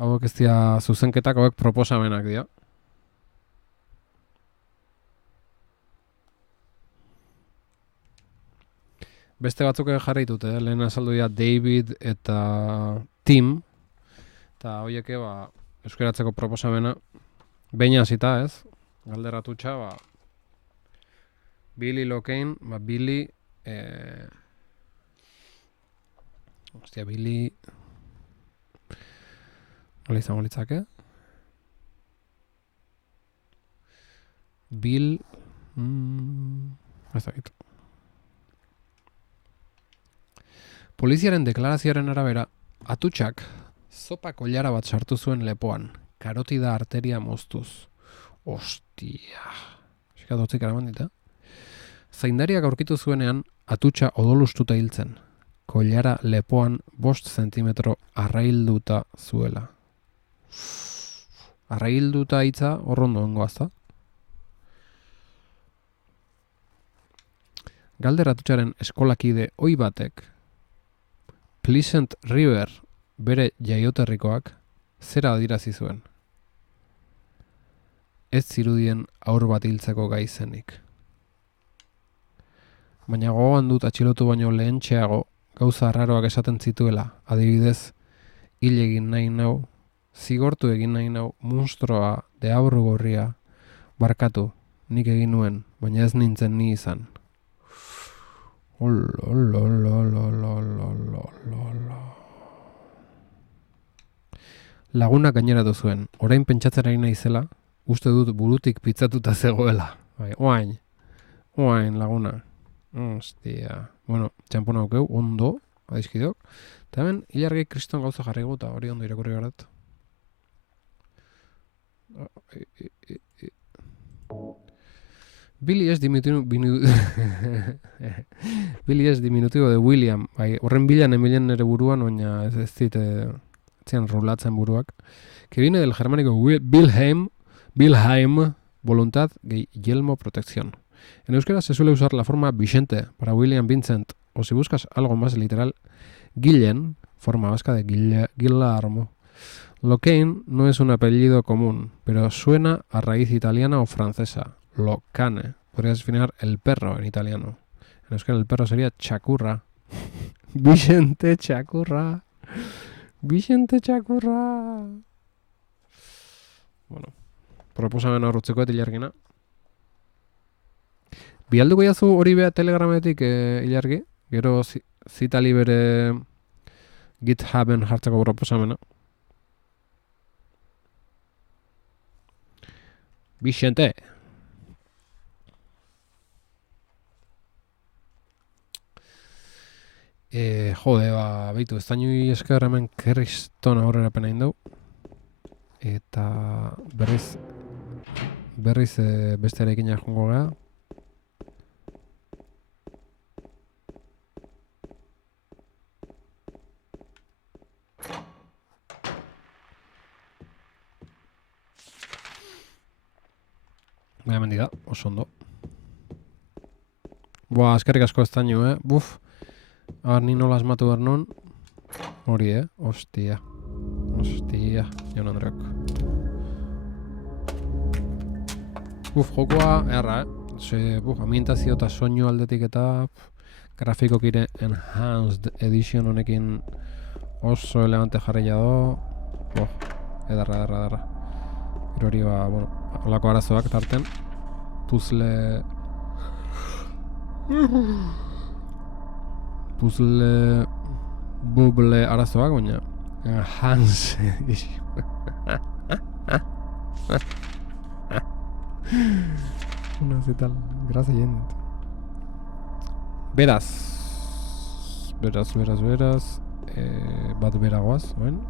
Hauek ez dira zuzenketak, hauek proposamenak dira. Beste batzuk jarri ditut, lehen azaldu dira David eta Tim. Eta horiek euskaratzeko proposamena. Beina hasita ez, galderatutxa, Billy Locane, Billy... Billy... Nola izango litzake? Bill... Ez dakit. Poliziaren deklarazioaren arabera, atutxak zopa koilara bat sartu zuen lepoan, karotida arteria moztuz. Ostia. Esikatotzik eraman dita. Zaindariak aurkitu zuenean, atutxa odolustuta hiltzen. Koilara lepoan 5 zentimetro arrailduta zuela. Arrailduta hitza horrondo ongoazta. Galderatutxaren eskolakide oi batek Pleasant River bere jaioterrikoak zera adirazi zuen. Ez zirudien aur bat hiltzeko gai zenik. Baina gogoan dut atxilotu baino lehentxeago gauza arraroak esaten zituela, adibidez, hil egin nahi nau, zigortu egin nahi nau, munstroa, deabru gorria, barkatu, nik egin nuen, baina ez nintzen ni izan. Lagunak gaineratu zuen, orain pentsatzen ari naizela, uste dut burutik pitzatuta zegoela. Oain laguna. Ostia. Bueno, txampona aukeu, ondo, adizkidok. Eta hemen, hilargei kriston gauza jarri guta, hori ondo irakurri garat. Billy es Billy es diminutivo de William. Bai, horren bilan emilen nere buruan, baina ez zian rulatzen buruak. Que viene del germánico Wilhelm, voluntad, yelmo, protección. En euskera se suele usar la forma Vicente para William Vincent, o si buscas algo más literal, Guillen, forma vasca de Guillermo. Locane no es un apellido común, pero suena a raíz italiana o francesa. Locane. Podrías definir el perro en italiano. En euskera el perro sería Chacurra. Vicente Chacurra. Vicente Chacurra. Bueno, proposamen aurrutzeko ilargina. Bialduko jazu hori beha telegrametik ilargi. Gero zitali bere GitHuben jartzeko proposamena. Vicente. Jode, beitu, ez dainui esker hemen kriston aurrera pena indau. Eta berriz beste erekin jongo gara. Baina mendida, oso ondo. Boa, eskerrik asko ez daño, Buf. Abar, ni nola asmatu behar non. Hori, Ostia, Jon Andreok. Jokoa, erra, ambientazio eta soinu aldetik eta grafikok ire enhanced edition honekin oso elegante jarria do. Edarra. Gero hori olako arazoak tarten. Puzzle bubble arazoak, baina Hans una tal, gracias gente. Beraz bat beragoaz, oen?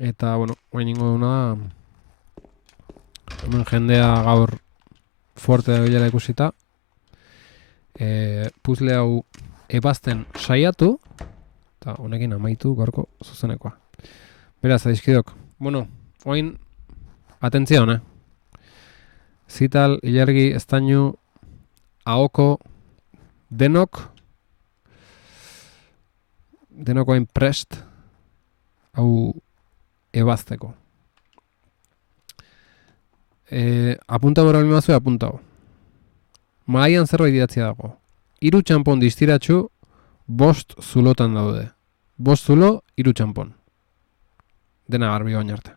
Eta, oain ingo duna da, hemen jendea gaur fuerte da bilera ikusita. Puzzle hau ebazten saiatu, eta honekin amaitu gorko zuzenekoa. Beraz, adizkidok. Oain, atentzio, Zital, ilargi, estainu, ahoko, denok hain prest, hau ebazteko. Apunta bora bilmazue, apuntau. Mahaian zerbait idatzia dago. 3 txanpon distiratxu 5 zulotan daude. 5 zulo, 3 txanpon. Dena garbi baina arte.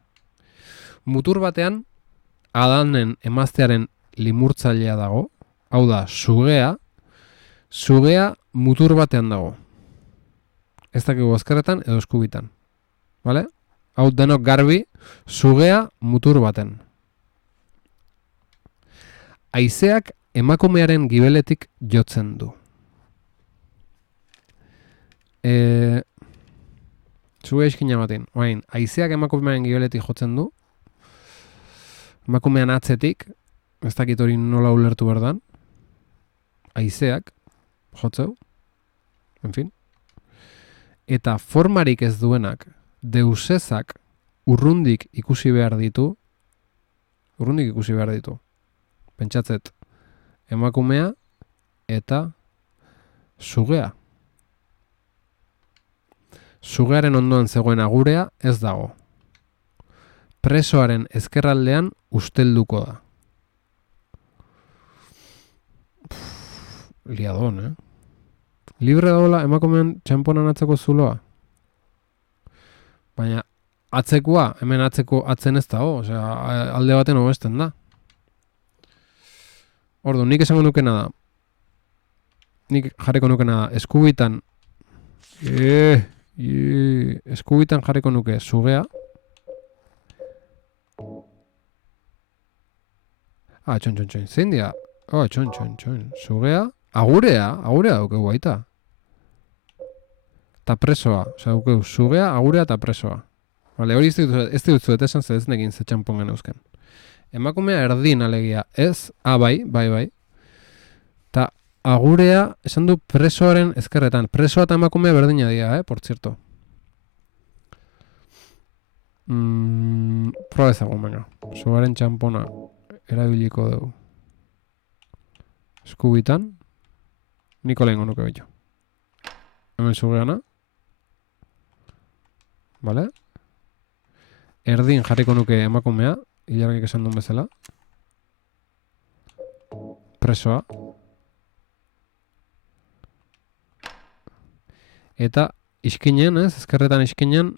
Mutur batean, Adanen emaztearen limurtzailea dago. Hau da, sugea mutur batean dago. Ez dakigu ezkerretan edo eskubitan. Vale? Hau denok garbi, sugea mutur baten. Haizeak emakumearen gibeletik jotzen du. Sugea iskina batin. Haizeak emakumearen gibeletik jotzen du. Emakumean atzetik, ez dakit hori nola ulertu berdan. Haizeak jotzeu. En fin. Eta formarik ez duenak, deusezak urrundik ikusi behar ditu. Pentsatzet, emakumea eta sugea. Sugearen ondoan zegoen agurea ez dago. Presoaren ezkerraldean ustelduko da. Liadon, Libre dagoela emakumeen txamponan atzeko zuloa. Baina atzekoa, hemen atzen ez dago, alde baten hobesten da. Ordu, nik esango nukena da. Nik jarriko nukena da. Eskubitan jarriko nuke sugea. Txon. Zein dia? Txon. Sugea Agurea daukegu baita. Eta presoa, daukegu sugea, agurea eta presoa. Vale, hori ez dut esan ez nekin ze txampon geneuzken. Emakumea erdin alegia, ez? Bai. Ta agurea esan du presoaren ezkerretan. Presoa eta emakumea berdina dira, por cierto. Proba ezagun baina. Sugaren txampona erabiliko dugu. Eskubitan. Niko lehenko nuke bitu. Hemen sugeana. Vale? Erdin jarriko nuke emakumea. Ilargik esan duen bezala. Presoa. Eta iskinen, ez? Ezkerretan iskinen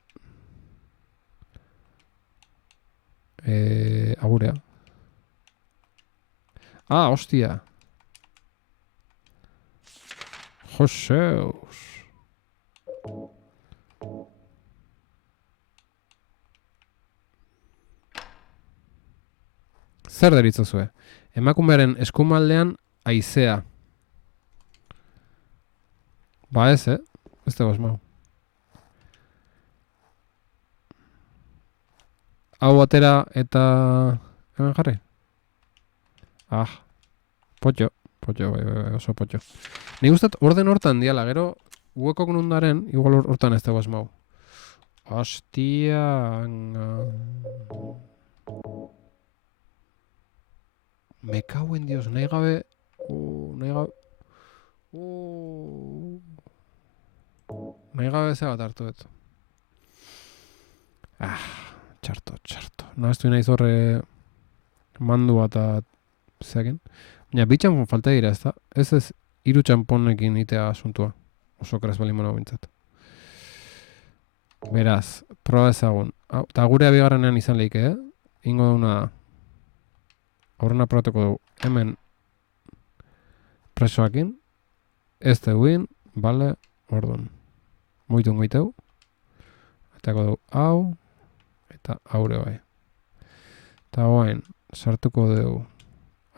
agurea. Hostia. Joseus. Zer deritzozue? Emakumearen eskumaldean haizea. Ba ez, ez dago esmau. Hau atera eta... hemen jarri? Potxo, bai, oso potxo. Nik gustat orden hortan diala, gero huekok nundaren, igual hortan ez dago esmau. Hostia... Me cago en Dios, nahi gabe... Nahi gabe ze bat hartu dut. Txarto. Nahaztu nahi zorre mandua eta zeakin. Baina, bi txampon falta dira, ez da? Ez hiru txamponekin itea asuntua. Oso kres bali mono bintzat. Beraz, proba ezagun. Eta gure abigarrenean izan lehike, Ingo dauna... Aurrena probatuko dugu. Hemen presoakin. Ez teguin. Bale. Orduan. Muiteu. Etako dugu hau. Eta aure bai. Eta guain. Sartuko dugu.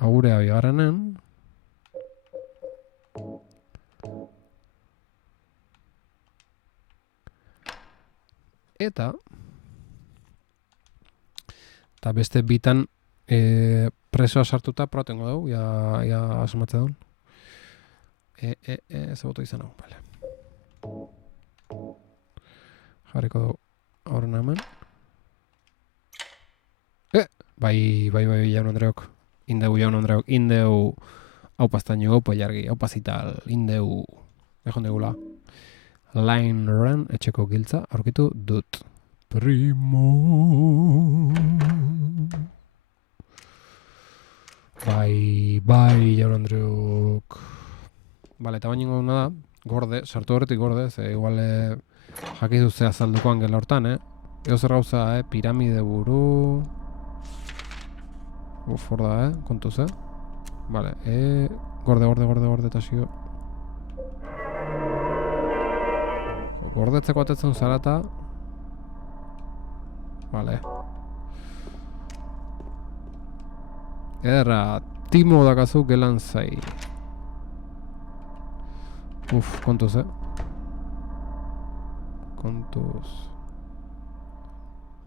Aurea bigarrenen. Eta beste bitan presoa sartuta protengo dugu, ja asumatze duen. Zabotu izan hau, bale. Jarriko dugu horren hemen. Bai, jaun Andreok. Indeu hau pastaino, hau poilargi, hau pasital, indeu ejon degula. Line etxeko giltza aurkitu dut. Primo. Bai, jaun Andreok. Bale, eta baino da, gorde, sartu horretik gorde, ze igual jakizu ze azalduko angela hortan, Eo zer gauza, piramide buru... Hor da, kontuz, Bale, gorde eta xio. Gordetzeko atetzen zarata. Bale. Ederra, timo dakazu gelan zai. Kontuz,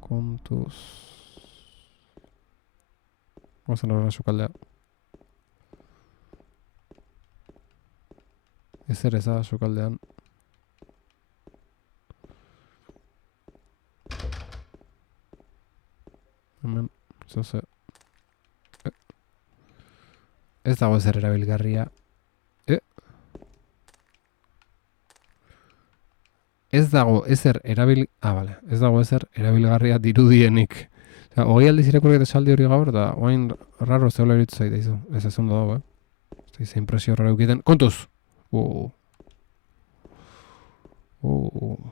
Kontuz. Guazen horrela sukaldea. Ezer eza sukaldean. Hemen, zoze. Ez dago ezer erabilgarria. Ez dago ezer erabilgarria dirudienik. Hogei aldiz irakurri esaldi hori gaur, eta oain raro zehola eritzu zaite izu. Ez ez ondo dago, Ez impresio raro eukiten. Kontuz!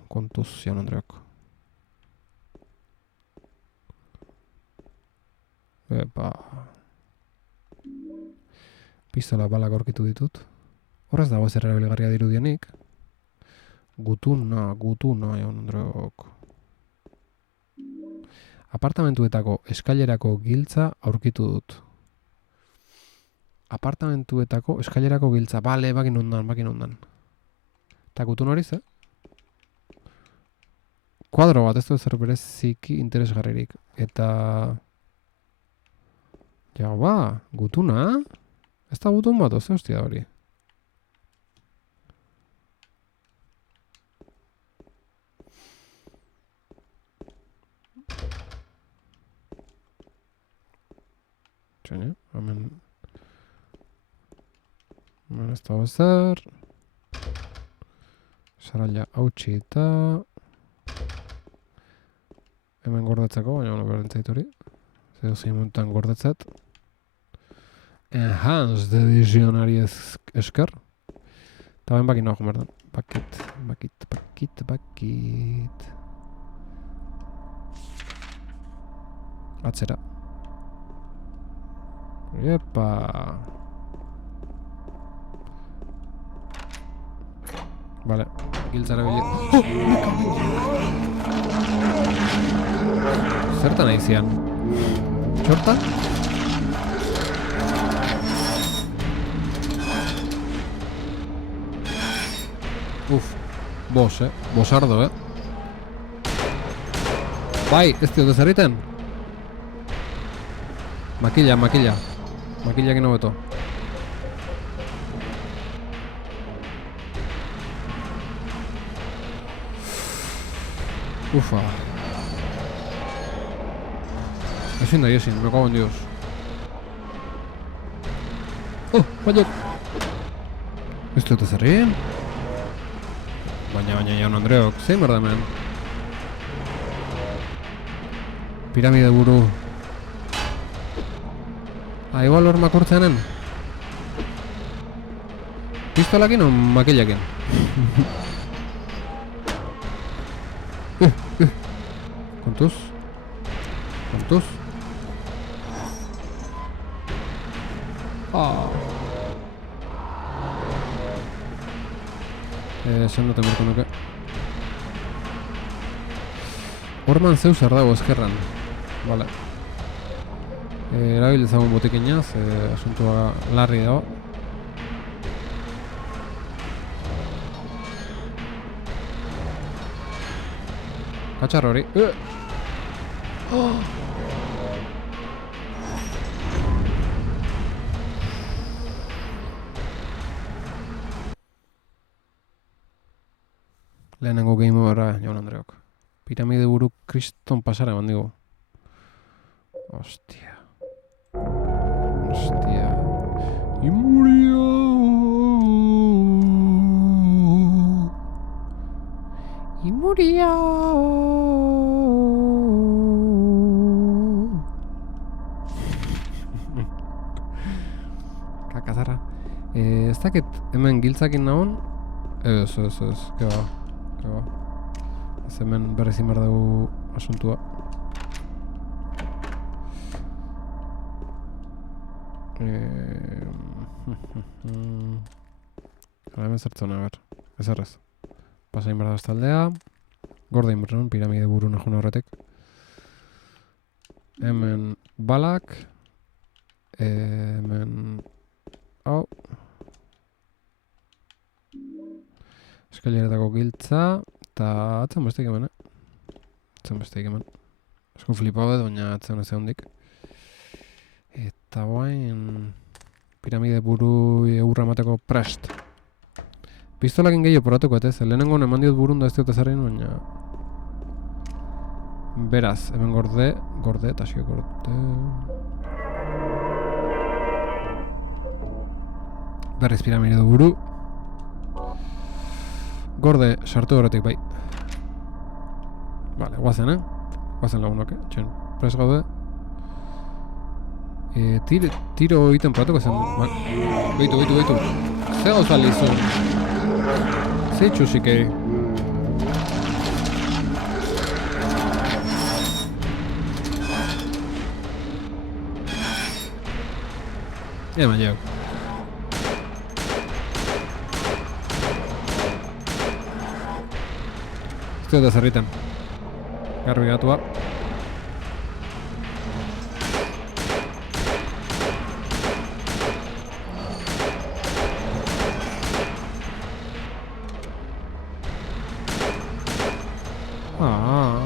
Kontuz, jaun Andreok. Pistola balak aurkitu ditut. Horrez dago ezer erabilgarria dirudienik. Gutuna, jaun Andreok. Apartamentuetako eskailerako giltza aurkitu dut. apartamentuetako eskailerako giltza. Bale, bakin ondan. Eta gutun hori ze? Kuadro bat, ez du zer bereziki interesgarririk. Eta... Ja, ba, gutuna? Ez da gutun bat, oze hostia hori. Txene, hemen ez dago ezer. Saraila hautsi eta... Hemen gordetzeko, baina berdentzait hori. Zeo zein momentan gordetzat. Enhanced Editionari esker. Eta ben bakin nago merdan. Bakit. Atzera. Epa. Vale, giltzara Zertan aizian? Txorta? Bosardo, Bai, ez diote zerriten? Makilla. Makillakin hobeto. Ufa. Ezin, me cago en Dios. Oh, baiot. Ez dute zerrin? Baina jaun Andreok, zein berda hemen? Piramide buru. Igual hor makurtzeanen? Pistolakin o makillakin? Kontuz? Esan duten berko nuke. Horman zeu zer dago eskerran. Vale. Erabil ezagun botikinaz, asuntua larri dago. Katxarro hori. Lehenengo game overra, jaun Andreok. Piramide buru kriston pasara eman digu. Hostia. Y murió. Kakazarra. Ez dakit hemen giltzakin nahon. Ez, keba. Ez hemen berrezin behar dugu asuntua. Hemen zertzona, ber. Ez errez. Pasain behar da taldea. Gordein berren, piramide buru najun horretek. Hemen balak. Hemen... Hau. Eskaileretako giltza. Eta atzen besteik hemen, Esku flipau dut, baina atzen ez egondik. Eta bain... Piramide buru eurra emateko prest. Pistolakin gehiago poratuko, ez? Lehenengo eman diot burun da ez diot ezarrin, baina... Beraz, hemen gorde, eta xio gorde... Berriz piramide buru. Gorde sartu horretik bai. Vale, guazen, Guazen lagunok, Txen, pres gaude. Tiro egiten poratuko zen... Beitu. Ze gauza lizu? Ze txusikei? Eman jau. Ez dut ezerriten. Garbi gatua. Ah.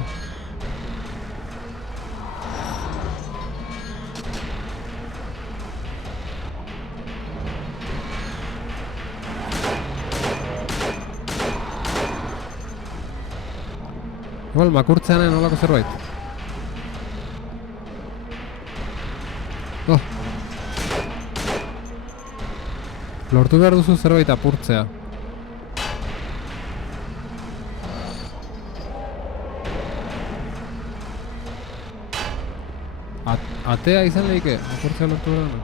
Igual, makurtzean nolako zerbait. Oh. Lortu behar duzu zerbait apurtzea. Atea izan lehike, apurtzea lortu behar duzu.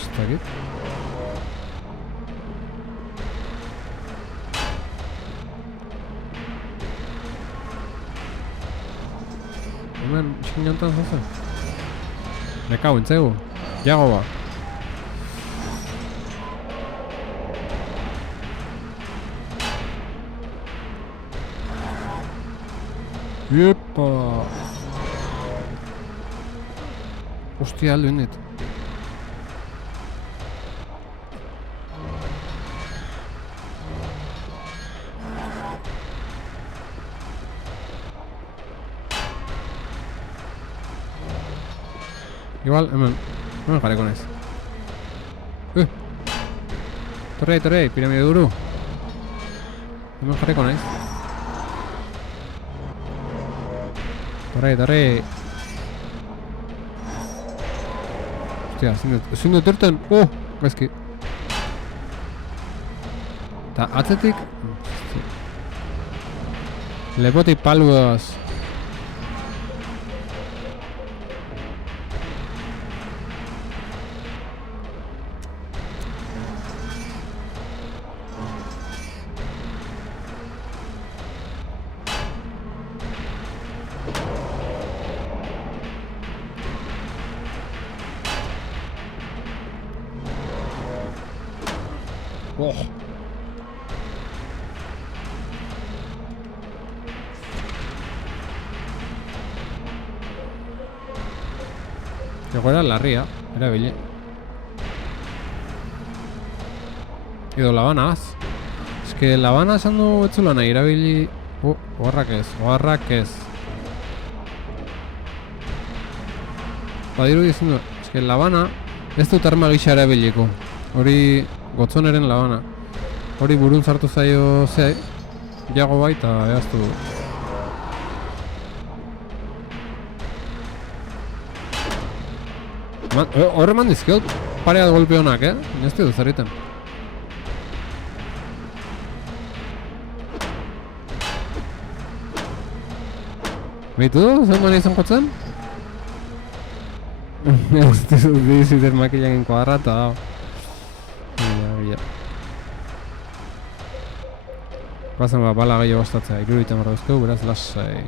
Zertakit? Hemen, iskin jantan zazen. Nekau, entzegu. Jago ba. Iepa! Ostia, aldo indet. Igual, hemen jarriko naiz. Torrei, piramide duru. Hemen jarriko naiz. Torrei. Ostia, ezin dut irten. Gaizki. Eta atzetik... Lepotik paluaz. Oh. Egoera larria, erabili. Edo labanaz. Ez que labana esan du etzula nahi, erabili... Oharrak ez. Badiru dizun du, ez que labana ez dut arma gisa erabiliko. Hori gotzoneren labana. Hori burun sartu zaio ze, jago bai eta ehaztu du. Horre eman dizkiot parea golpe honak, ez dut zerriten. Beitu, zen mani izan jotzen? Ez dut diziter makillakin kuadra eta dago. Bila. Bazen bala gehiago bastatzea, irurita marra duzkeu, beraz lasai.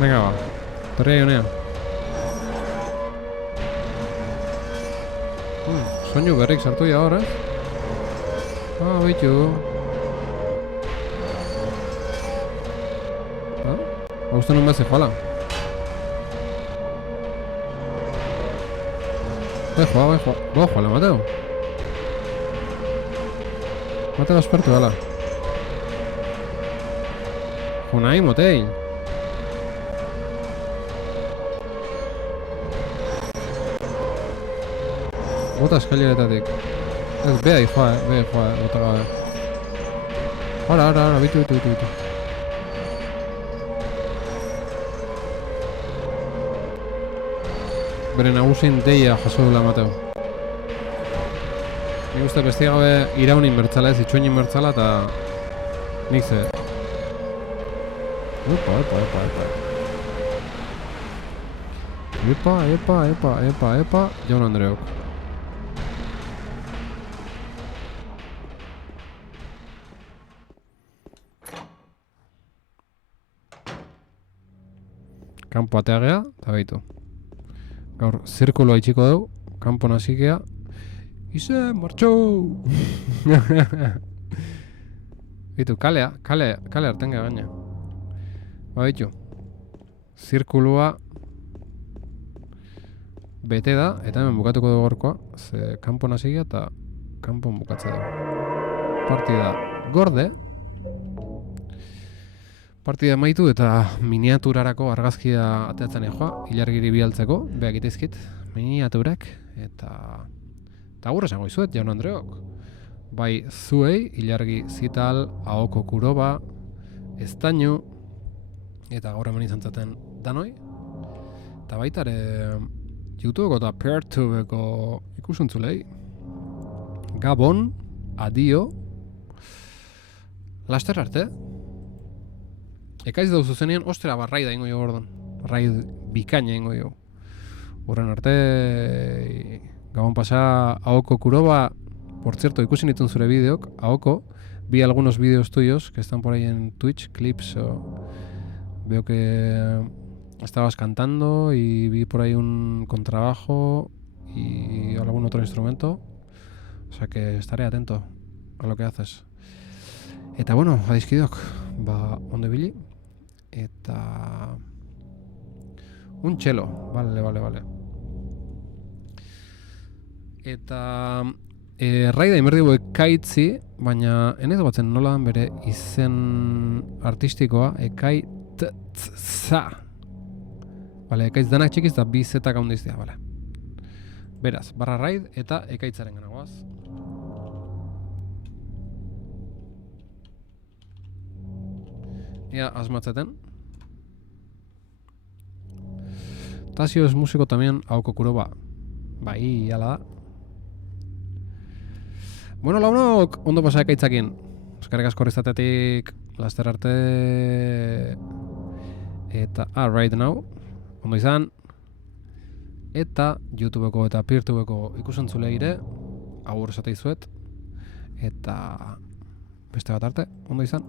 Venga ba, torria jonean. Soinu berrik sartu ya hor, bitu. Uste nun behar joala. Joala, Mateo. Mateo espertu dala. Jo nahi, motei. Bota eskaileretatik. Ez, beha joa, bota gabe. Hora, bitu. Bere nagusien deia jaso dula Mateo. Nik uste bestia gabe iraunin bertzala ez, itxoinin bertzala eta nik ze. Epa, Jaun Andreok. Kanpo ateagea, eta behitu. Gaur, zirkuloa itxiko dugu, kanpo nazikea. Izen, martxou! Bitu, kale harten gaina. Ba, bitu. Zirkuloa bete da, eta hemen bukatuko dugu gorkoa, ze kanpon hasi gara eta kanpon bukatzea dugu. Partida gorde, partida amaitu eta miniaturarako argazkia ateatzen joa, ilargiri bialtzeko, beak itizkit, miniaturak, eta agur esango izuet, jaun Andreok. Bai zuei, ilargi zital, ahoko kuroba, estainu, eta gaur hemen izan zaten danoi. Eta baita ere YouTubeko eta Peertubeko ikusuntzulei. Gabon, adio, laster arte. Ekaiz dau zuzenean, ostera, raida ingo jo gordon. Raid bikaina ingo jo. Horren arte, gabon pasa ahoko kuroba. Por cierto, ikusi nituen zure bideok, ahoko, vi algunos vídeos tuyos que están por ahí en Twitch, clips, veo que estabas cantando y vi por ahí un contrabajo y algún otro instrumento, o sea que estaré atento a lo que haces. Eta bueno, adizkidok, ondo ibili, eta un txelo, vale. Eta raida inberdigu ekaitzi, baina enez batzen nola dan bere izen artistikoa, ekaitza. Vale, ekaitz danak txikiz da bi zetak haundiztia, vale. Beraz, barra raid eta ekaitzaren ganagoaz. Ia asmatzeten. Tasio es músico también, ahoko kuroba. Bai, ala da. Bueno, launok, ondo pasa ekaitzakin. Eskarrik asko izatetik, laster arte. Eta, right now, ondo izan. Eta YouTubeko eta Peertubeko ikusentzule agur esate izuet. Eta beste bat arte, ondo izan.